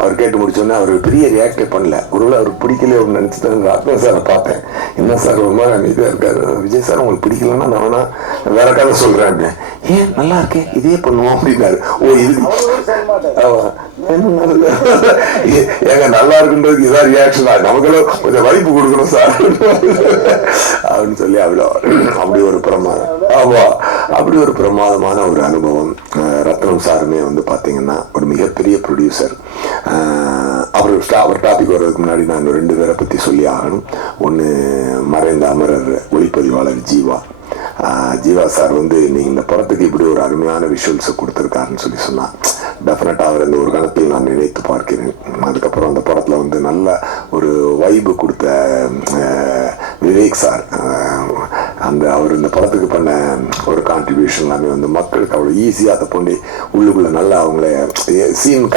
அவர் கேட்டு முடிச்சோன்னே அவர் பெரிய ரியாக்டே பண்ணல. ஒருவேளை அவருக்கு பிடிக்கல அப்படின்னு நினைச்சுட்டு ரத்னம் சாரை பார்த்தேன், என்ன சார் ஒரு மாதிரி அமைதியாக இருக்காரு, விஜய் சார் உங்களுக்கு பிடிக்கலன்னா நான் வேணா வேற கதை சொல்றேன் அப்படின்னு. ஏன் நல்லா இருக்கே இதே பண்ணுவோம் அப்படின்னாரு. ஓ இது ஏங்க நல்லா இருக்குன்றதுக்கு இதான் ரியாக்ஷன், நமக்கெல்லாம் கொஞ்சம் வைப்பு கொடுக்கணும் சார் அப்படின்னு சொல்லி அப்படி ஒரு பிரமாதம். ஆமா, அப்படி ஒரு பிரமாதமான ஒரு அனுபவம். ரத்னம் சாருமே வந்து பாத்தீங்கன்னா ஒரு மிகப்பெரிய ப்ரொடியூசர். அவர் டாபிக் வர்றதுக்கு முன்னாடி நான் 2 பேரை பத்தி சொல்லி ஆகணும். ஒன்று மறைந்த அமரர் ஒளிப்பதிவாளர் ஜீவா சார் வந்து இன்னைக்கு இந்த படத்துக்கு இப்படி ஒரு அருமையான விஷுவல்ஸை கொடுத்துருக்காருன்னு சொல்லி சொன்னான். டெஃபினட்டாக அவர் இந்த ஒரு கணத்தில் நான் நினைத்து பார்க்கிறேன். அதுக்கப்புறம் அந்த படத்தில் வந்து நல்ல ஒரு வைபு கொடுத்த விவேக் சார், அவர் இந்த படத்துக்கு பண்ண ஒரு கான்ட்ரிபியூஷன் எல்லாமே வந்து மக்களுக்கு அவ்வளோ ஈஸியாக அதை பண்ணி உள்ளுக்குள்ளே நல்லா அவங்கள சீன்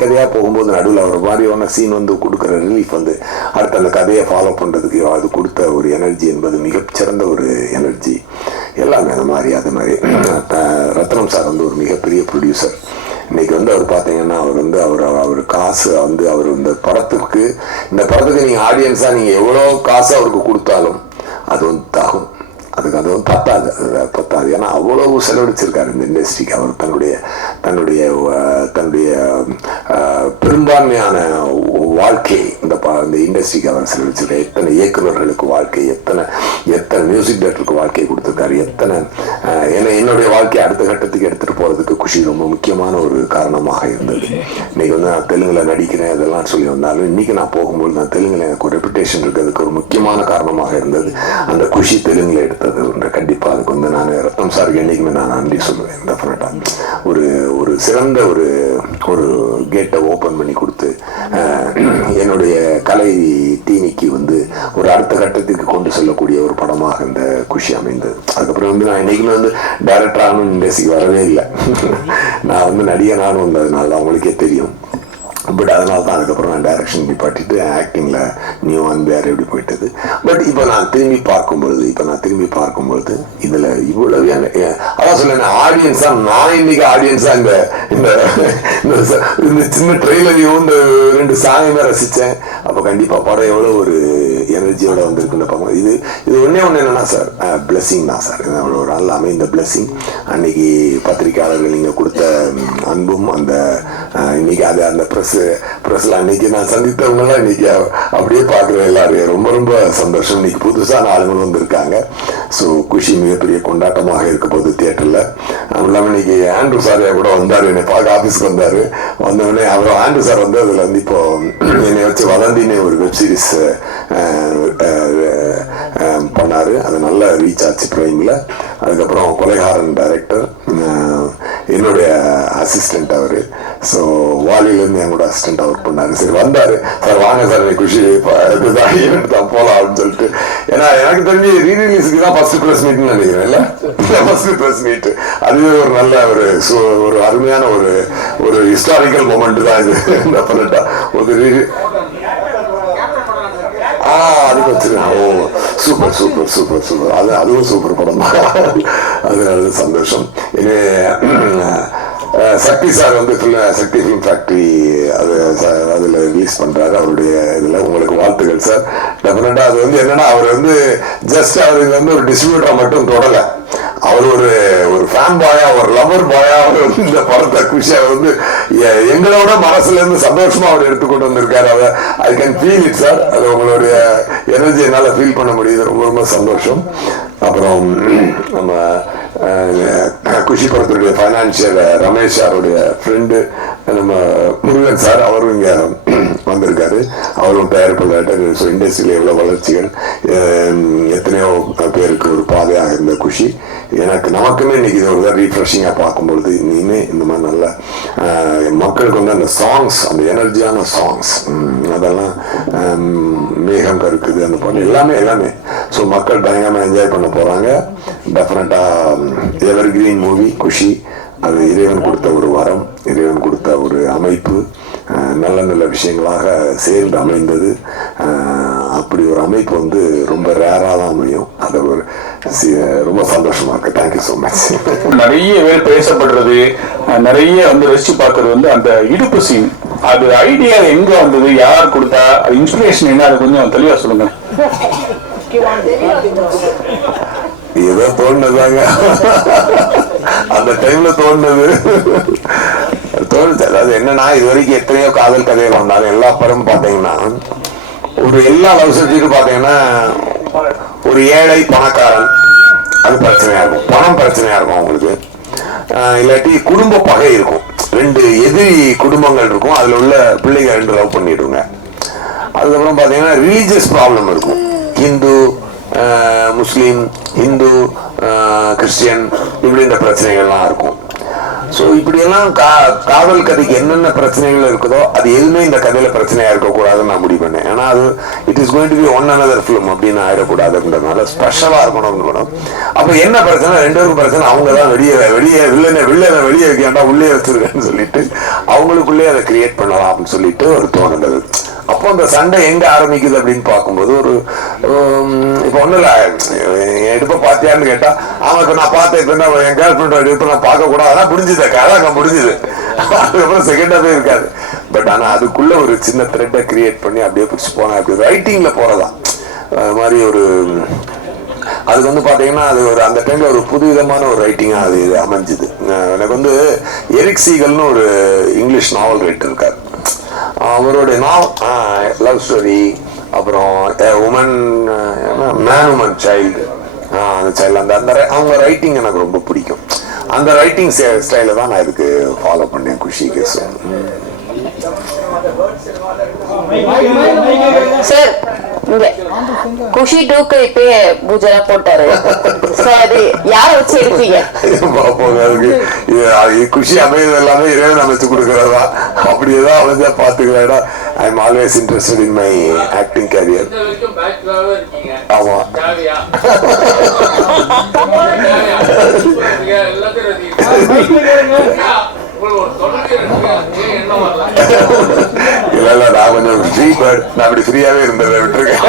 கதையாக போகும்போது நடுவில் அவர் மாதிரியான சீன் வந்து கொடுக்குற ரிலீஃப் வந்து அடுத்த அந்த கதையை ஃபாலோ பண்ணுறதுக்கு அது கொடுத்த ஒரு எனர்ஜி என்பது மிகச்சிறந்த ஒரு எனர்ஜி. எல்லாமே அது மாதிரி ரத்னம் சார் வந்து ஒரு மிகப்பெரிய ப்ரொடியூசர். இன்னைக்கு வந்து அவர் பார்த்தீங்கன்னா அவர் வந்து அவர் காசு வந்து அவர் இந்த படத்துக்கு நீங்கள் ஆடியன்ஸாக நீங்கள் எவ்வளோ காசு அவருக்கு கொடுத்தாலும் அது வந்து தாகும். அது வந்து பத்தாது. ஏன்னா அவ்வளவு செலவழிச்சிருக்காரு இந்த இண்டஸ்ட்ரிக்கு. அவர் தன்னுடைய பெரும்பான்மையான வாழ்க்கை இந்த இண்டஸ்ட்ரிக்கு அவர் செலவழிச்சிருக்காரு. எத்தனை இயக்குநர்களுக்கு வாழ்க்கை, எத்தனை மியூசிக் டைரக்டருக்கு வாழ்க்கை கொடுத்துருக்காரு, என்னுடைய வாழ்க்கையை அடுத்த கட்டத்துக்கு எடுத்துட்டு போறதுக்கு குஷி ரொம்ப முக்கியமான ஒரு காரணமாக இருந்தது. இன்னைக்கு வந்து நான் தெலுங்குல நடிக்கிறேன் அதெல்லாம் சொல்லி வந்தாலும் இன்னைக்கு நான் போகும்போது நான் தெலுங்குல எனக்கு ஒரு ரெப்புடேஷன் இருக்கிறதுக்கு ஒரு முக்கியமான காரணமாக இருந்தது அந்த குஷி தெலுங்குல எடுத்தது. கண்டிப்பா அதுக்கு வந்து நான் ரத்னம் சாருக்கு என்னைக்குமே நான் நன்றி சொல்லுவேன். டெஃபினட்டா ஒரு சிறந்த ஒரு கேட்டை ஓபன் பண்ணி கொடுத்து என்னுடைய கலை தீனிக்கு வந்து ஒரு அடுத்த கட்டத்துக்கு கொண்டு செல்லக்கூடிய ஒரு படமாக இந்த குஷி அமைந்தது. அதுக்கப்புறம் வந்து நான் இன்னைக்குமே வந்து டைரக்டரானும் இண்டஸ்ட்ரிக்கு வரவே இல்லை. நான் வந்து நடிகனானும் வந்ததுனால அவங்களுக்கே தெரியும். பட் அதனால தான் அதுக்கப்புறம் நான் டைரக்ஷன் நிப்பாட்டிட்டு ஆக்டிங்கில் நியூ வந்து வேறு எப்படி போயிட்டது. பட் இப்போ நான் திரும்பி பார்க்கும்பொழுது இதில் இவ்வளவு அதான் சொல்ல ஆடியன்ஸாக நான் இன்னைக்கு ஆடியன்ஸாக இந்த சின்ன ட்ரெயிலரையும் இந்த 2 சாங்குமே ரசித்தேன். அப்போ கண்டிப்பாக படம் எவ்வளோ ஒரு எனர்ஜியோட வந்திருக்குன்னு பார்க்கணும். இது ஒன்று என்னென்னா சார் பிளெஸிங் தான் சார். அவ்வளோ ஒரு நாள் அமைந்த பிளெஸிங். அன்னைக்கு பத்திரிகையாளர்கள் நீங்கள் கொடுத்த அன்பும் இன்னைக்கு அந்த ப்ரெஸ்ல அன்னைக்கு நான் சந்தித்தவங்கலாம் இன்னைக்கு அப்படியே பார்க்குற எல்லாரும் ரொம்ப ரொம்ப சந்தோஷம். இன்னைக்கு புதுசான ஆளுங்களும் வந்திருக்காங்க. ஸோ குஷி மிகப்பெரிய கொண்டாட்டமாக இருக்க போது தியேட்டர்ல. இல்லாமல் இன்னைக்கு ஆண்ட்ரூ சாரியா கூட வந்தார், என்னை பார்க்க ஆஃபீஸ்க்கு வந்தார். வந்தவொடனே அவர் ஆண்ட்ரூ சார் வந்து அதில் வந்து இப்போ என்னை வச்சு வதந்தின்னு ஒரு வெப் சீரிஸ் பண்ணாரு. அது நல்ல ரீச் ஆச்சு பிரைம்ல. அதுக்கப்புறம் கொலைகாரன் டைரக்டர் என்னுடைய அசிஸ்டன்ட் அவரு. ஸோ வாலியிலேருந்து என் கூட அசிஸ்டன்ட் ஒர்க் பண்ணாரு. சரி வந்தாரு, சார் வாங்க சார் குஷி தான் போகலாம் அப்படின்னு சொல்லிட்டு. ஏன்னா எனக்கு தெரிஞ்சு ரீரிலீஸுக்கு தான் ஃபர்ஸ்ட் ப்ரெஸ் மீட்னு நினைக்கிறேன். இல்லை ஃபர்ஸ்ட் ப்ரெஸ் மீட். அதுவே ஒரு நல்ல ஒரு அருமையான ஒரு ஹிஸ்டாரிக்கல் மொமெண்ட் தான் இது. டெஃபினட்டா ஒரு அதுக்கு வச்சிருக்கேன். ஓ சூப்பர். அதுவும் சூப்பர் படம் தான். அது சந்தோஷம். சக்தி சார் வந்து சக்தி ஃபிலிம் ஃபேக்டரி அதில் ரிலீஸ் பண்றாரு. அவருடைய இதில் உங்களுக்கு வாழ்த்துக்கள் சார். டெஃபினட்டா அது வந்து என்னன்னா அவர் வந்து ஜஸ்ட் அவர் வந்து ஒரு டிஸ்ட்ரிபியூட்டரா மட்டும் தொடலை. அவர் ஒரு ஃபேன் பாயா, ஒரு லவர் பாயா அவர் வந்து இந்த படத்தை குஷியா வந்து எங்களோட மனசுல இருந்து சந்தோஷமா அவர் எடுத்துக்கொண்டு வந்திருக்காரு. அதை I can feel it sir. அது உங்களுடைய எனர்ஜி என்னால் ஃபீல் பண்ண முடியுது. ரொம்ப ரொம்ப சந்தோஷம். அப்புறம் நம்ம குஷி படத்துடைய ஃபைனான்சியர் ரமேஷ் சாருடைய ஃப்ரெண்டு நம்ம முருகன் சார், அவரும் இங்கே வந்திருக்காரு. அவரும் தயாரிப்பாளர். ஸோ இண்டஸ்ட்ரியில் எவ்வளோ வளர்ச்சிகள், எத்தனையோ பேருக்கு ஒரு பாதையாக இருந்த குஷி. நமக்குமே இன்னைக்கு இது ஒரு ரீஃப்ரெஷிங்காக பார்க்கும்பொழுது இனிமே இந்த மாதிரி நல்ல மக்களுக்கு வந்து அந்த சாங்ஸ், அந்த எனர்ஜியான சாங்ஸ் அதெல்லாம் மேகம் கருக்குது அந்த பாட்டு எல்லாமே ஸோ மக்கள் பயங்கரமாக என்ஜாய் பண்ண போகிறாங்க. டெஃபினட்டாக எவர் கிரீன் மூவி குஷி. அது இறைவன் கொடுத்த ஒரு வரம், இறைவன் கொடுத்த ஒரு அமைப்பு, நல்ல விஷயங்களாக சேர்ந்து அமைந்தது. அப்படி ஒரு அமைப்பு வந்து ரொம்ப ரேராக தான் அமையும். அது ரொம்ப சந்தோஷமா இருக்கு. Thank you so much. நிறைய பேர் பேசப்படுறது, நிறைய வந்து ரசிச்சு பார்க்கறது வந்து அந்த இடுப்பு சீன். அது ஐடியா எங்க வந்தது, யார் கொடுத்தா, அது இன்ஸ்பிரேஷன் என்ன, அது கொஞ்சம் தெளிவா சொல்லுங்க. ஏதோ தோணுதாங்க, அந்த டைம்ல தோணுது. அதாவது என்னன்னா, இது வரைக்கும் எத்தனையோ காதல் கதைகள் வந்தாலும் எல்லா படமும் பாத்தீங்கன்னா எல்லா லவ் சப்ஜெக்டும் பாத்தீங்கன்னா ஒரு ஏழை பணக்காரன், அது பிரச்சனையா இருக்கும். பணம் பிரச்சனையா இருக்கும் அவங்களுக்கு. இல்லாட்டி குடும்ப பகை இருக்கும், 2 எதிரி குடும்பங்கள் இருக்கும், அதுல உள்ள பிள்ளைங்க 2 லவ் பண்ணிடுவாங்க. அதுக்கப்புறம் பாத்தீங்கன்னா ரிலீஜியஸ் ப்ராப்ளம் இருக்கும். ஹிந்து முஸ்லீம், ஹிந்து கிறிஸ்டியன், இப்படி இந்த பிரச்சனைகள்லாம் இருக்கும். ஸோ இப்படியெல்லாம் காதல் கதைக்கு என்னென்ன பிரச்சனைகள் இருக்குதோ அது எதுவுமே இந்த கதையில பிரச்சனையா இருக்கக்கூடாதுன்னு நான் முடிவு பண்ணேன். ஏன்னா அது it is going to be one another film அப்படின்னு ஆயிடக்கூடாதுன்றதுனால ஸ்பெஷலா இருக்கணும் மேடம். அப்ப என்ன பிரச்சனை, 2 பேருக்கும் பிரச்சனை. அவங்க தான் வெளியே வில்லனை வெளியே வைக்காண்டா உள்ளே வச்சிருக்கேன்னு சொல்லிட்டு அவங்களுக்குள்ளே அதை கிரியேட் பண்ணலாம் அப்படின்னு சொல்லிட்டு ஒரு தோணுது. அப்போ அந்த சண்டை எங்க ஆரம்பிக்குது அப்படின்னு பார்க்கும்போது இப்போ ஒன்றும் இல்லை, எடுப்ப பார்த்தியான்னு கேட்டா அவனுக்கு நான் பார்த்தேன். இப்போ என் கேர்ள் ஃப்ரெண்ட் எடுப்பு நான் பார்க்க கூடாது, அதான் முடிஞ்சுது, கதை முடிஞ்சுது. அதுக்கப்புறம் செகண்ட் ஹாஃபே இருக்காது. பட் ஆனா அதுக்குள்ள ஒரு சின்ன த்ரெட்டை கிரியேட் பண்ணி அப்படியே பிடிச்சி போனேன். அப்படி ரைட்டிங்ல போறதா அது மாதிரி ஒரு அதுக்கு வந்து பாத்தீங்கன்னா அது ஒரு அந்த டைம்ல ஒரு புதுவிதமான ஒரு ரைட்டிங்கா அது அமைஞ்சுது. எனக்கு வந்து எரிக் சீகல்னு ஒரு இங்கிலீஷ் நாவல் ரைட்டர் இருக்காரு. அவருடைய லவ் ஸ்டோரி, அப்புறம் உமன் மேன் உமன் சைல்டு, அந்த சைல்டு அந்த அவங்க ரைட்டிங் எனக்கு ரொம்ப பிடிக்கும். அந்த ரைட்டிங் ஸ்டைல தான் நான் இதுக்கு ஃபாலோ பண்ணேன் குஷிக்கு. சார் இங்க குஷி டூக்கு இப்பயே பூஜை போட்டாரு. சரி, யார வச்சு எடுப்பீங்க? குஷி அமைவது எல்லாமே இறைவன் அமைச்சு கொடுக்கறதா, அப்படியேதான் அமைஞ்சா பாத்துக்கிறேன். I am always interested in my acting career. ஆமா, இல்ல நான் கொஞ்சம் ஃப்ரீ பேர்ட், நான் அப்படி ஃப்ரீயாவே இருந்ததை விட்டுருக்கேன்.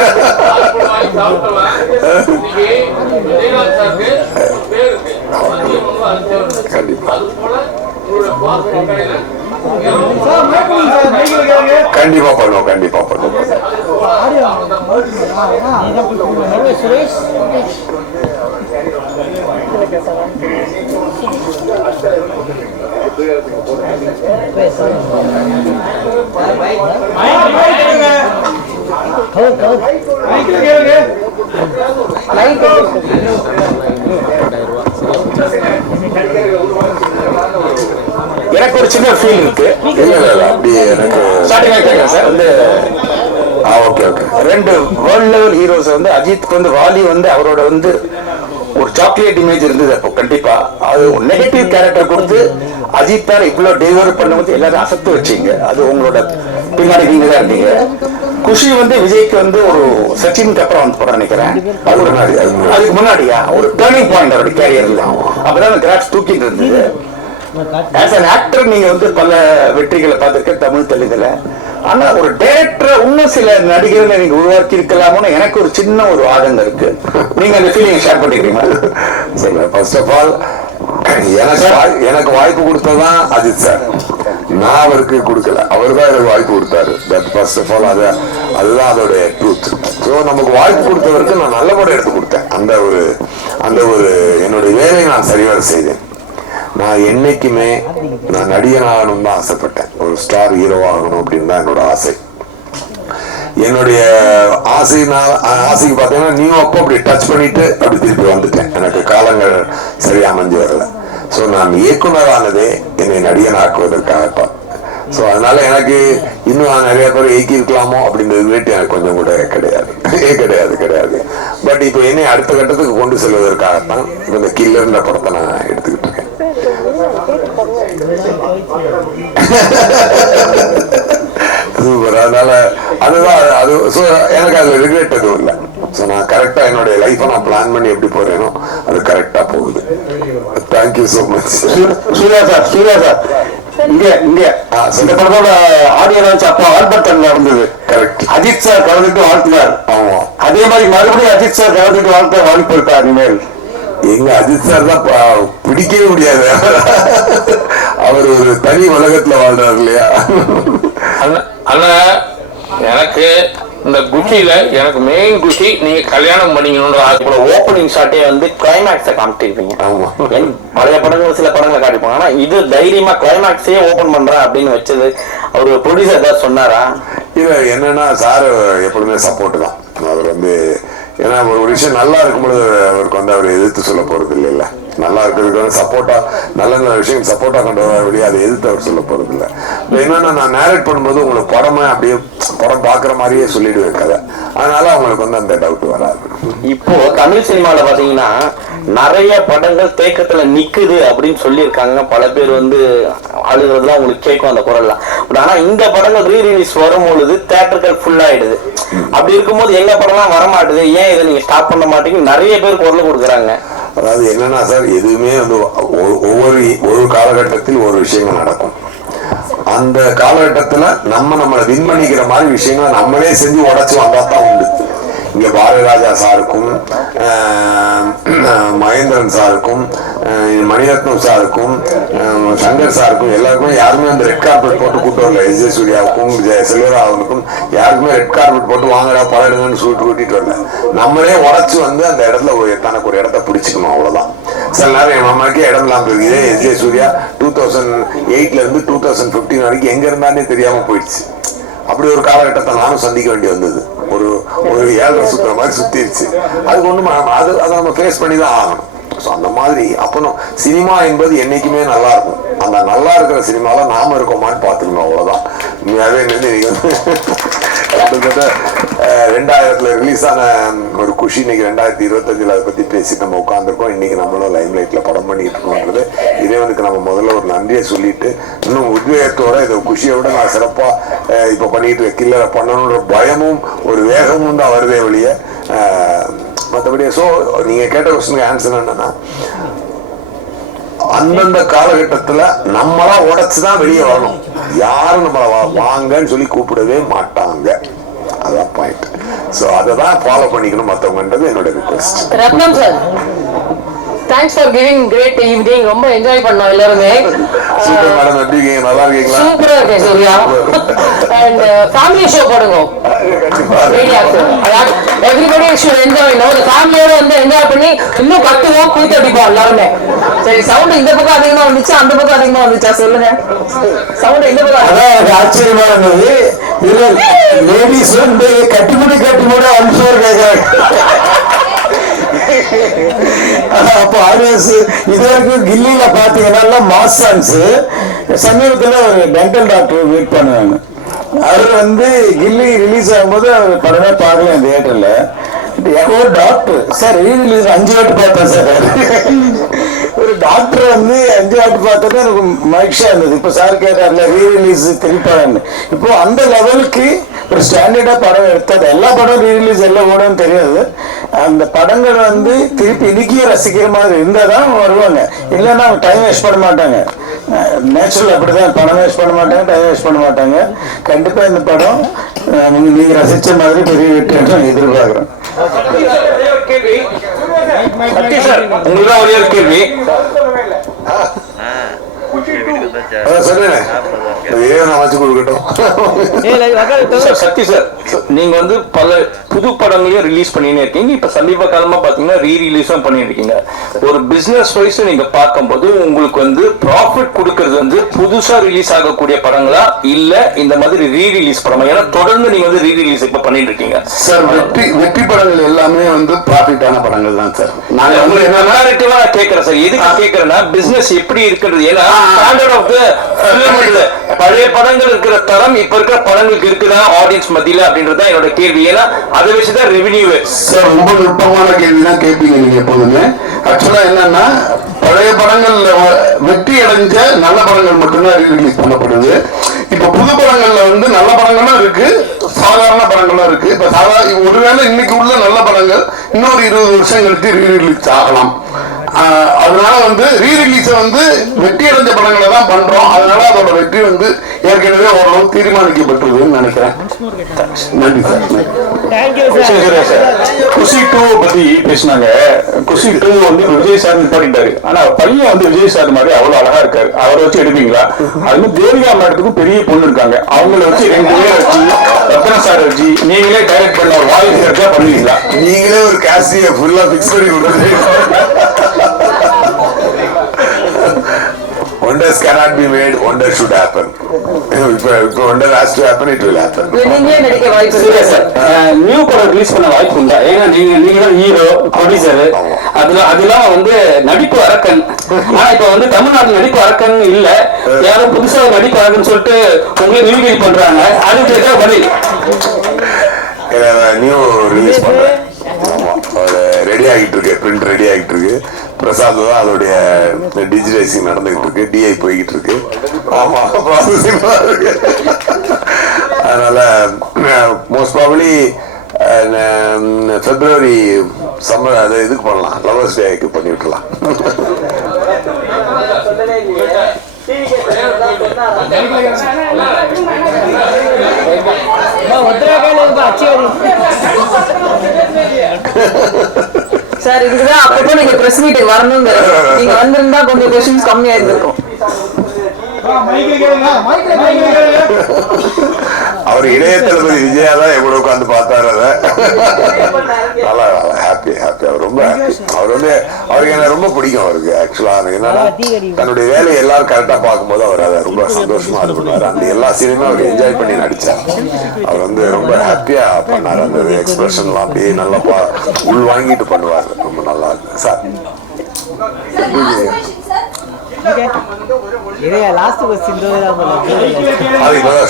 கண்டிப்பா பண்ணுவோம், கண்டிப்பா பண்ணுவோம். எனக்கு ஒரு சின்ன ஃபீல் இருக்கு. அப்படியே எனக்கு சார் வந்து okay okay, 2 world level heroes வந்து அஜித்துக்கு வந்து வாலி வந்து அவரோட வந்து ஒரு சாக்லேட் இமேஜ் இருந்தது. அப்போ கண்டிப்பா அது நெகட்டிவ் கேரக்டர் கொடுத்து அஜித் தான் இவ்வளவு டெலிவர் பண்ணும்போது எல்லாரும் அசத்து வச்சீங்க. அது உங்களோட பின்னாடி நீங்க தான் இருந்தீங்க. குஷி வந்து விஜய்க்கு வந்து ஒரு சச்சினுக்கு அப்புறம் வந்து படம் நினைக்கிறேன். அதுக்கு முன்னாடியா ஒரு டேர்னிங் பாயிண்ட் அவருடைய கேரியர்ல. அப்பதான் அந்த கிராஃப்ட் தூக்கிட்டு இருந்தது. ஆஸ் அன் ஆக்டர் நீங்க வந்து பல வெற்றிகளை பார்த்திருக்க தமிழ் தெலுங்குல. ஆனா ஒரு டைரக்டர் இன்னும் சில நடிகர்களை நீங்க உருவாக்கி இருக்கலாமோன்னு எனக்கு ஒரு சின்ன ஒரு ஆதங்கம் இருக்கு. நீங்க அந்த ஃபீலிங் ஷேர் பண்ணிக்கிறீங்களா? ஃபர்ஸ்ட் ஆஃப் ஆல் எனக்கு வாய்ப்பு கொடுத்ததான் அஜித் சார். நான் அவருக்கு கொடுக்கல, அவர் தான் எனக்கு வாய்ப்பு கொடுத்தாரு. தட் ஃபர்ஸ்ட் ஆஃப் ஆல் அதுதான் அதோடைய ட்ரூத். ஸோ நமக்கு வாய்ப்பு கொடுத்தவருக்கு நான் நல்ல படம் எடுத்து கொடுத்தேன். அந்த ஒரு என்னுடைய வேலையை நான் சரிவர செய்தேன். நான் என்னைக்குமே நான் நடிகன் ஆகணும் தான் ஆசைப்பட்டேன். ஒரு ஸ்டார் ஹீரோ ஆகணும் அப்படின்னு தான் என்னோட ஆசை. என்னுடைய ஆசைக்கு பார்த்தீங்கன்னா நீ அப்படி டச் பண்ணிட்டு அப்படி திருப்பி வந்துட்டேன். எனக்கு காலங்கள் சரியா அமைஞ்சு வரல. ஸோ நான் இயக்குனரானதே என்னை நடிகன் ஆக்குவதற்காகத்தான். ஸோ அதனால எனக்கு இன்னும் நிறைய பேர் இயக்கி இருக்கலாமோ அப்படின்றது ரேட்டு எனக்கு கொஞ்சம் கூட கிடையாது. பட் இப்போ என்னை அடுத்த கட்டத்துக்கு கொண்டு செல்வதற்காகத்தான் இந்த கில்லர்ன்ற படத்தை நான் எடுத்துக்கிட்டு இருக்கேன். அதனால அதுதான் அது. ஸோ எனக்கு அதுல ரிக்ரெட் எதுவும் இல்லை. ஸோ நான் கரெக்டா என்னுடைய லைஃபை நான் பிளான் பண்ணி எப்படி போறேனோ அது கரெக்டா போகுது. Thank you so much. Suriya sir இங்க இந்த படத்தோட ஆடியோ லான்ச் அப்போ ஆல்பர்ட்ல இருந்தது. கரெக்ட். அஜித் சார் கலந்துட்டு வாழ்த்தினார். ஆமா, அதே மாதிரி மறுபடியும் அஜித் சார் கலந்துட்டு வாழ்த்த வாய்ப்பு இருக்கா இனிமேல்? எங்க அஜித் சார் தான் பிடிக்கவே முடியாது. அவர் ஒரு தனி உலகத்துல வாழ்றாரு இல்லையா? ஆனா எனக்கு இந்த குஷியில எனக்கு மெயின் குஷி நீங்க கல்யாணம் பண்ணிக்கணும்ன்ற ஆசை. ஓப்பனிங் ஷாட்டே வந்து கிளைமேக்ஸை காமிச்சிருப்பீங்க. ஆமா, பழைய படங்கள் சில படங்களை காட்டிப்பாங்க. ஆனா இது தைரியமா கிளைமேக்ஸே ஓபன் பண்றா அப்படின்னு வச்சது அவர் ப்ரொடியூசர் ஏதாவது சொன்னாரா? இது என்னன்னா சார் எப்பொழுதுமே சப்போர்ட் தான். அவர் வந்து ஏன்னா ஒரு விஷயம் நல்லா இருக்கும்போது அவருக்கு வந்து அவர் எதிர்த்து சொல்ல போறது இல்லைல்ல. நல்லா இருக்கிறதுக்கு வந்து சப்போர்ட்டா நல்ல நல்ல விஷயம் சப்போர்ட்டா கொண்டு வர வழியா அதை எதிர்த்து அவர் சொல்ல போறது இல்லை. என்னன்னா நான் நேரேட் பண்ணும்போது உங்களுக்கு படமே அப்படியே படம் பாக்குற மாதிரியே சொல்லிடுவேன் கதை. அதனால அவங்களுக்கு வந்து அந்த டவுட் வராது. இப்போ தமிழ் சினிமால பாத்தீங்கன்னா நிறைய படங்கள் தேக்கத்துல நிக்குது அப்படின்னு சொல்லியிருக்காங்க. பல பேர் வந்து அழுகிறதுலாம் உங்களுக்கு கேட்கும் அந்த குரல்லாம். ஆனா இந்த படங்கள் ரீ ரிலீஸ் வரும்பொழுது தியேட்டர்கள் ஃபுல் ஆயிடுது. அப்படி இருக்கும்போது எங்க படம்லாம் வரமாட்டுது, ஏன் இதை நீங்க ஸ்டாப் பண்ண மாட்டீங்க நிறைய பேர் குரல் கொடுக்குறாங்க. அதாவது என்னன்னா சார், எதுவுமே வந்து ஒவ்வொரு காலகட்டத்தில் ஒரு விஷயங்கள் நடக்கும். அந்த காலகட்டத்துல நம்மளை வின் பண்ணிக்கிற மாதிரி விஷயங்களை நம்மளே செஞ்சு உடைச்சு வந்தா தான் உண்டு. இங்க பாரதிராஜா சாருக்கும் மகேந்திரன் சாருக்கும் மணிரத்னம் சாருக்கும் சங்கர் சாருக்கும் எல்லாருக்குமே யாருமே அந்த ரெட் கார்பெட் போட்டு கூட்டு வரல. எஸ்.ஜே. சூர்யாவுக்கும் செல்வராகவனுக்கும் யாருக்குமே ரெட் கார்பெட் போட்டு வாங்கடா பழடுங்கன்னு சொல்லிட்டு கூட்டிட்டு வரல. நம்மளே உடச்சு வந்து அந்த இடத்துல தனக்கு ஒரு இடத்த பிடிச்சிக்கணும், அவ்வளவுதான். சில நேரம் என் மாமாக்கே இடம் இல்லாம இருக்குது. எஸ்.ஜே. சூர்யா 2008 இருந்து 2015 வரைக்கும் எங்க இருந்தானே தெரியாம போயிடுச்சு. அப்படி ஒரு காலகட்டத்தை நானும் சந்திக்க வேண்டி வந்தது. ஒரு ஒரு ஏழரை சுத்துற மாதிரி சுத்திருச்சு. அதுக்கு ஒண்ணும் அதை நம்ம ஃபேஸ் பண்ணி தான் ஆகணும். ஸோ அந்த மாதிரி அப்பனும் சினிமா என்பது என்னைக்குமே நல்லா இருக்கும். அந்த நல்லா இருக்கிற சினிமால நாம இருக்கோமான்னு பார்த்துக்கணும், அவ்வளவுதான். உண்மையாவே கிட்டத்தட்ட 2000 ரிலீஸ் ஆன ஒரு குஷி இன்னைக்கு 2025 அதை பத்தி பேசி நம்ம உட்காந்துருக்கோம். இன்னைக்கு நம்மளும் லைம் லைட்ல படம் பண்ணிட்டு இருக்கோன்றது இறைவனுக்கு நம்ம முதல்ல ஒரு நன்றியை சொல்லிட்டு, இன்னும் உத்வேகத்தோட இதை குஷியோட நான் சிறப்பா இப்ப பண்ணிட்டு கில்லரை பண்ணணுன்ற பயமும் ஒரு வேகமும் தான் வருதே வெளியே. மற்றபடி ஸோ நீங்க கேட்ட கொஸ்டினுக்கு ஆன்சர் என்னன்னா, அந்தந்த காலகட்டத்துல நம்மளா உடைச்சுதான் வெளியே வரணும். யாரும் நம்மள வாங்கன்னு சொல்லி கூப்பிடவே மாட்டாங்க. அதான் பாயிண்ட். ஸோ அதை தான் ஃபாலோ பண்ணிக்கணும் மற்றவங்கன்றது என்னோட request. Ratnam sir, thanks for giving great evening. ரொம்ப என்ஜாய் பண்ணோம் எல்லாருமே. சூப்பர் மேடம், எப்படி இருக்கீங்க? நல்லா இருக்கீங்களா? சூப்பரா இருக்கேன் சூர்யா. அண்ட் ஃபேமிலி ஷோ போடுங்க. Everybody should enjoy. ஒரு ஃபேமிலியோட வந்து என்ஜாய் பண்ணி இன்னும் கத்துவோம், கூத்தடிப்போம் எல்லாருமே. சரி, சவுண்ட் இந்த பக்கம் அதிகமா வந்துச்சா அந்த பக்கம் அதிகமா வந்துச்சா சொல்லுங்க. சவுண்ட் இந்த பக்கம். அதான் எனக்கு ஆச்சரியமா இருந்தது. இதுல லேடிஸ் வந்து கட்டிமுடி அனுப்பிச்சு கேட்கறாங்க. அப்போ ஆடியன்ஸ் இது வரைக்கும் கில்லியில பாத்தீங்கன்னா மாஸ் சாங்ஸ். சமீபத்துல ஒரு டென்டல் டாக்டர் மீட் பண்ணுவாங்க. அவர் வந்து கில்லி ரிலீஸ் ஆகும்போது அவர் படமே பார்க்கல தியேட்டர்ல. ஒரு டாக்டர் சார் ரீரிலீஸ் 5 வாட்டி பார்த்தேன் சார். ஒரு டாக்டர் வந்து 5 வாட்டி பார்த்தது எனக்கு மகிழ்ச்சியா இருந்தது. இப்போ சார் கேட்டார்ல ரீரிலீஸ் திருப்பான்னு. இப்போ அந்த லெவலுக்கு ஒரு ஸ்டாண்டர்டா படம் எடுத்தது. எல்லா படம் ரீரிலீஸ் எல்லாம் ஓடும் தெரியாது. அந்த படங்கள் வந்து திருப்பி இன்னைக்கே ரசிக்கிற மாதிரி இருந்தால் தான் வருவாங்க. இல்லைன்னா அவங்க டைம் வேஸ்ட் பண்ண மாட்டாங்க. நேச்சுரல் அப்படிதான், பணம் வேஸ்ட் பண்ண மாட்டாங்க, டைம் வேஸ்ட் பண்ண மாட்டாங்க. கண்டிப்பா இந்த படம் நீங்க ரசிச்ச மாதிரி பெரிய வெற்றி எதிர்பார்க்கிறேன். உங்களுக்கு ஒரே ஒரு கேள்வி. சக்தி சார், நீங்க வந்து பல புது படங்களையும் ரிலீஸ் பண்ணினே இருக்கீங்க. இப்ப சமீப காலமா பாத்தீங்கன்னா ரீ ரிலீஸும் பண்ணிட்டு இருக்கீங்க. ஒரு பிசினஸ் வைஸ் நீங்க பார்க்கும்போது உங்களுக்கு வந்து ப்ராஃபிட் கொடுக்கறது வந்து புதுசா ரிலீஸ் ஆகக்கூடிய படங்களா இல்ல இந்த மாதிரி ரீ ரிலீஸ் படமா? ஏன்னா தொடர்ந்து நீங்க வந்து ரீ ரிலீஸ் இப்ப பண்ணிட்டு இருக்கீங்க சார். வெற்றி படங்கள் எல்லாமே வந்து ப்ராஃபிட்டான படங்கள் தான் சார். நாங்க உங்களுக்கு என்ன கேட்கிறேன் சார், எதுக்கு கேட்கிறேன்னா பிசினஸ் எப்படி இருக்கிறது. ஏன்னா ஸ்டாண்டர்ட் ஆஃப் த பழைய படங்கள் இருக்கிற தரம் இப்ப இருக்கிற படங்களுக்கு இருக்குதா ஆடியன்ஸ் மத்தியில அப்படின்றது தான் என்னோட கேள்வி. ஏன்னா அதை வச்சுதான் ரெவென்யூ சார். ரொம்ப நுட்பமான கேள்வி தான் கேட்பீங்க நீங்க எப்போதுமே. ஆக்சுவலா என்னன்னா, பழைய படங்கள்ல வெற்றி அடைஞ்ச நல்ல படங்கள் மட்டும்தான் ரீரிலீஸ் பண்ணப்படுது. இப்ப புது படங்கள்ல வந்து நல்ல படங்களும் இருக்கு, சாதாரண படங்களும் இருக்கு. இப்ப ஒருவேளை இன்னைக்கு உள்ள நல்ல படங்கள் இன்னொரு 20 வருஷம் கழித்து ரீரிலீஸ் ஆகலாம். அதனால வந்து ரீரிலீஸை வந்து வெற்றி அடைஞ்ச படங்களை தான் பண்றோம். அதனால அதோட வெற்றி வந்து ஏற்கனவே ஓரளவு தீர்மானிக்கப்பட்டிருக்குன்னு நினைக்கிறேன். நன்றி சார். குஷி 2 பத்தி பேசினாங்க. குஷி 2 வந்து விஜய் சார் நிப்பாட்டிட்டாரு. ஆனா பையன் வந்து விஜய் சார் மாதிரி அவ்வளவு அழகா இருக்காரு. அவரை வச்சு எடுப்பீங்களா? அது மாதிரி தேவிகா மேடத்துக்கும் பெரிய பொண்ணு இருக்காங்க. அவங்கள வச்சு 2 பேரை வச்சு ரத்ன சார் வச்சு நீங்களே டைரக்ட் பண்ண ஒரு வாய்ஸ் இருக்கா பண்ணுவீங்களா? நீங்களே ஒரு காஸ்டியை ஃபுல்லா பிக்ஸ் பண்ணி கொடுக்குறீங்க. Wonders cannot be made, wonders should happen. If wonder has to happen, it will happen. New படம் ரிலீஸ் பண்ண வாய்ப்பு உண்டா? ஏன்னா நீங்க தான் ஹீரோ, ப்ரொடியூசர். அதெல்லாம் வந்து நடிப்பு அரக்கன். ஆனா இப்ப வந்து தமிழ்நாடு நடிப்பு அரக்கன் இல்ல, யாரும் புதுசா நடிப்பு அரக்கன் சொல்லிட்டு உங்களை நியூ பண்றாங்க. அதுக்கு பதில் நியூ ரிலீஸ் பண்றேன். ரெடி ஆகிட்டு இருக்கு, பிரிண்ட் ரெடி ஆகிட்டு இருக்கு. பிரசாத் தான் அதோடைய டிஜிடைசிங் நடந்துகிட்டு இருக்கு, டிஐ போய்கிட்டு இருக்கு. ஆமா, ப்ராசஸிங் இருக்கு. அதனால மோஸ்ட் ப்ராபபிலி பிப்ரவரி சம்மர் அது இதுக்கு பண்ணலாம், லவர்ஸ் டேக்கு பண்ணி விட்டுலாம். உத்தரகாண்ட் சார் இதுக்குதான் அப்பப்போ நீங்க பிரஸ் மீட்டுக்கு வரணுங்க. நீங்க வந்திருந்தா கொஞ்சம் கொஸ்டின்ஸ் கம்மியா இருந்திருக்கும். அவர் இளைய தளபதி விஜயா தான் எவ்வளவு உட்காந்து பார்த்தாரு. அதை நல்லா ஹாப்பி அவர் ரொம்ப அவருக்கு எனக்கு ரொம்ப பிடிக்கும். அவருக்கு ஆக்சுவலா என்னன்னா தன்னுடைய வேலையை எல்லாரும் கரெக்டா பார்க்கும்போது அவர் அதை ரொம்ப சந்தோஷமா இது பண்ணுவார். அந்த எல்லா சீனுமே அவர் என்ஜாய் பண்ணி நடிச்சார். அவர் ரொம்ப ஹாப்பியா பண்ணார். அந்த எக்ஸ்பிரஷன்லாம் அப்படியே நல்லா உள் வாங்கிட்டு பண்ணுவார். ரொம்ப நல்லா இருக்கு சார்.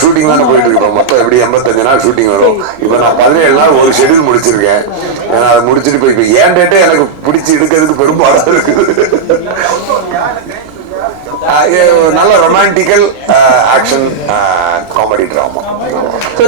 ஷூட்டிங் தானே போயிட்டு இருக்கோம். மொத்தம் எப்படி 85 நாள் ஷூட்டிங் வரும். இப்ப நான் 17 நாள் ஒரு ஷெட்யூல் முடிச்சிருக்கேன். அதை முடிச்சுட்டு போய் ஏன் டேட்டே எனக்கு பிடிச்சி எடுக்கிறதுக்கு பெரும்பாலும் இருக்குது. நல்ல ரொமான்டிக்கல் ஆக்ஷன் காமெடி டிராமா.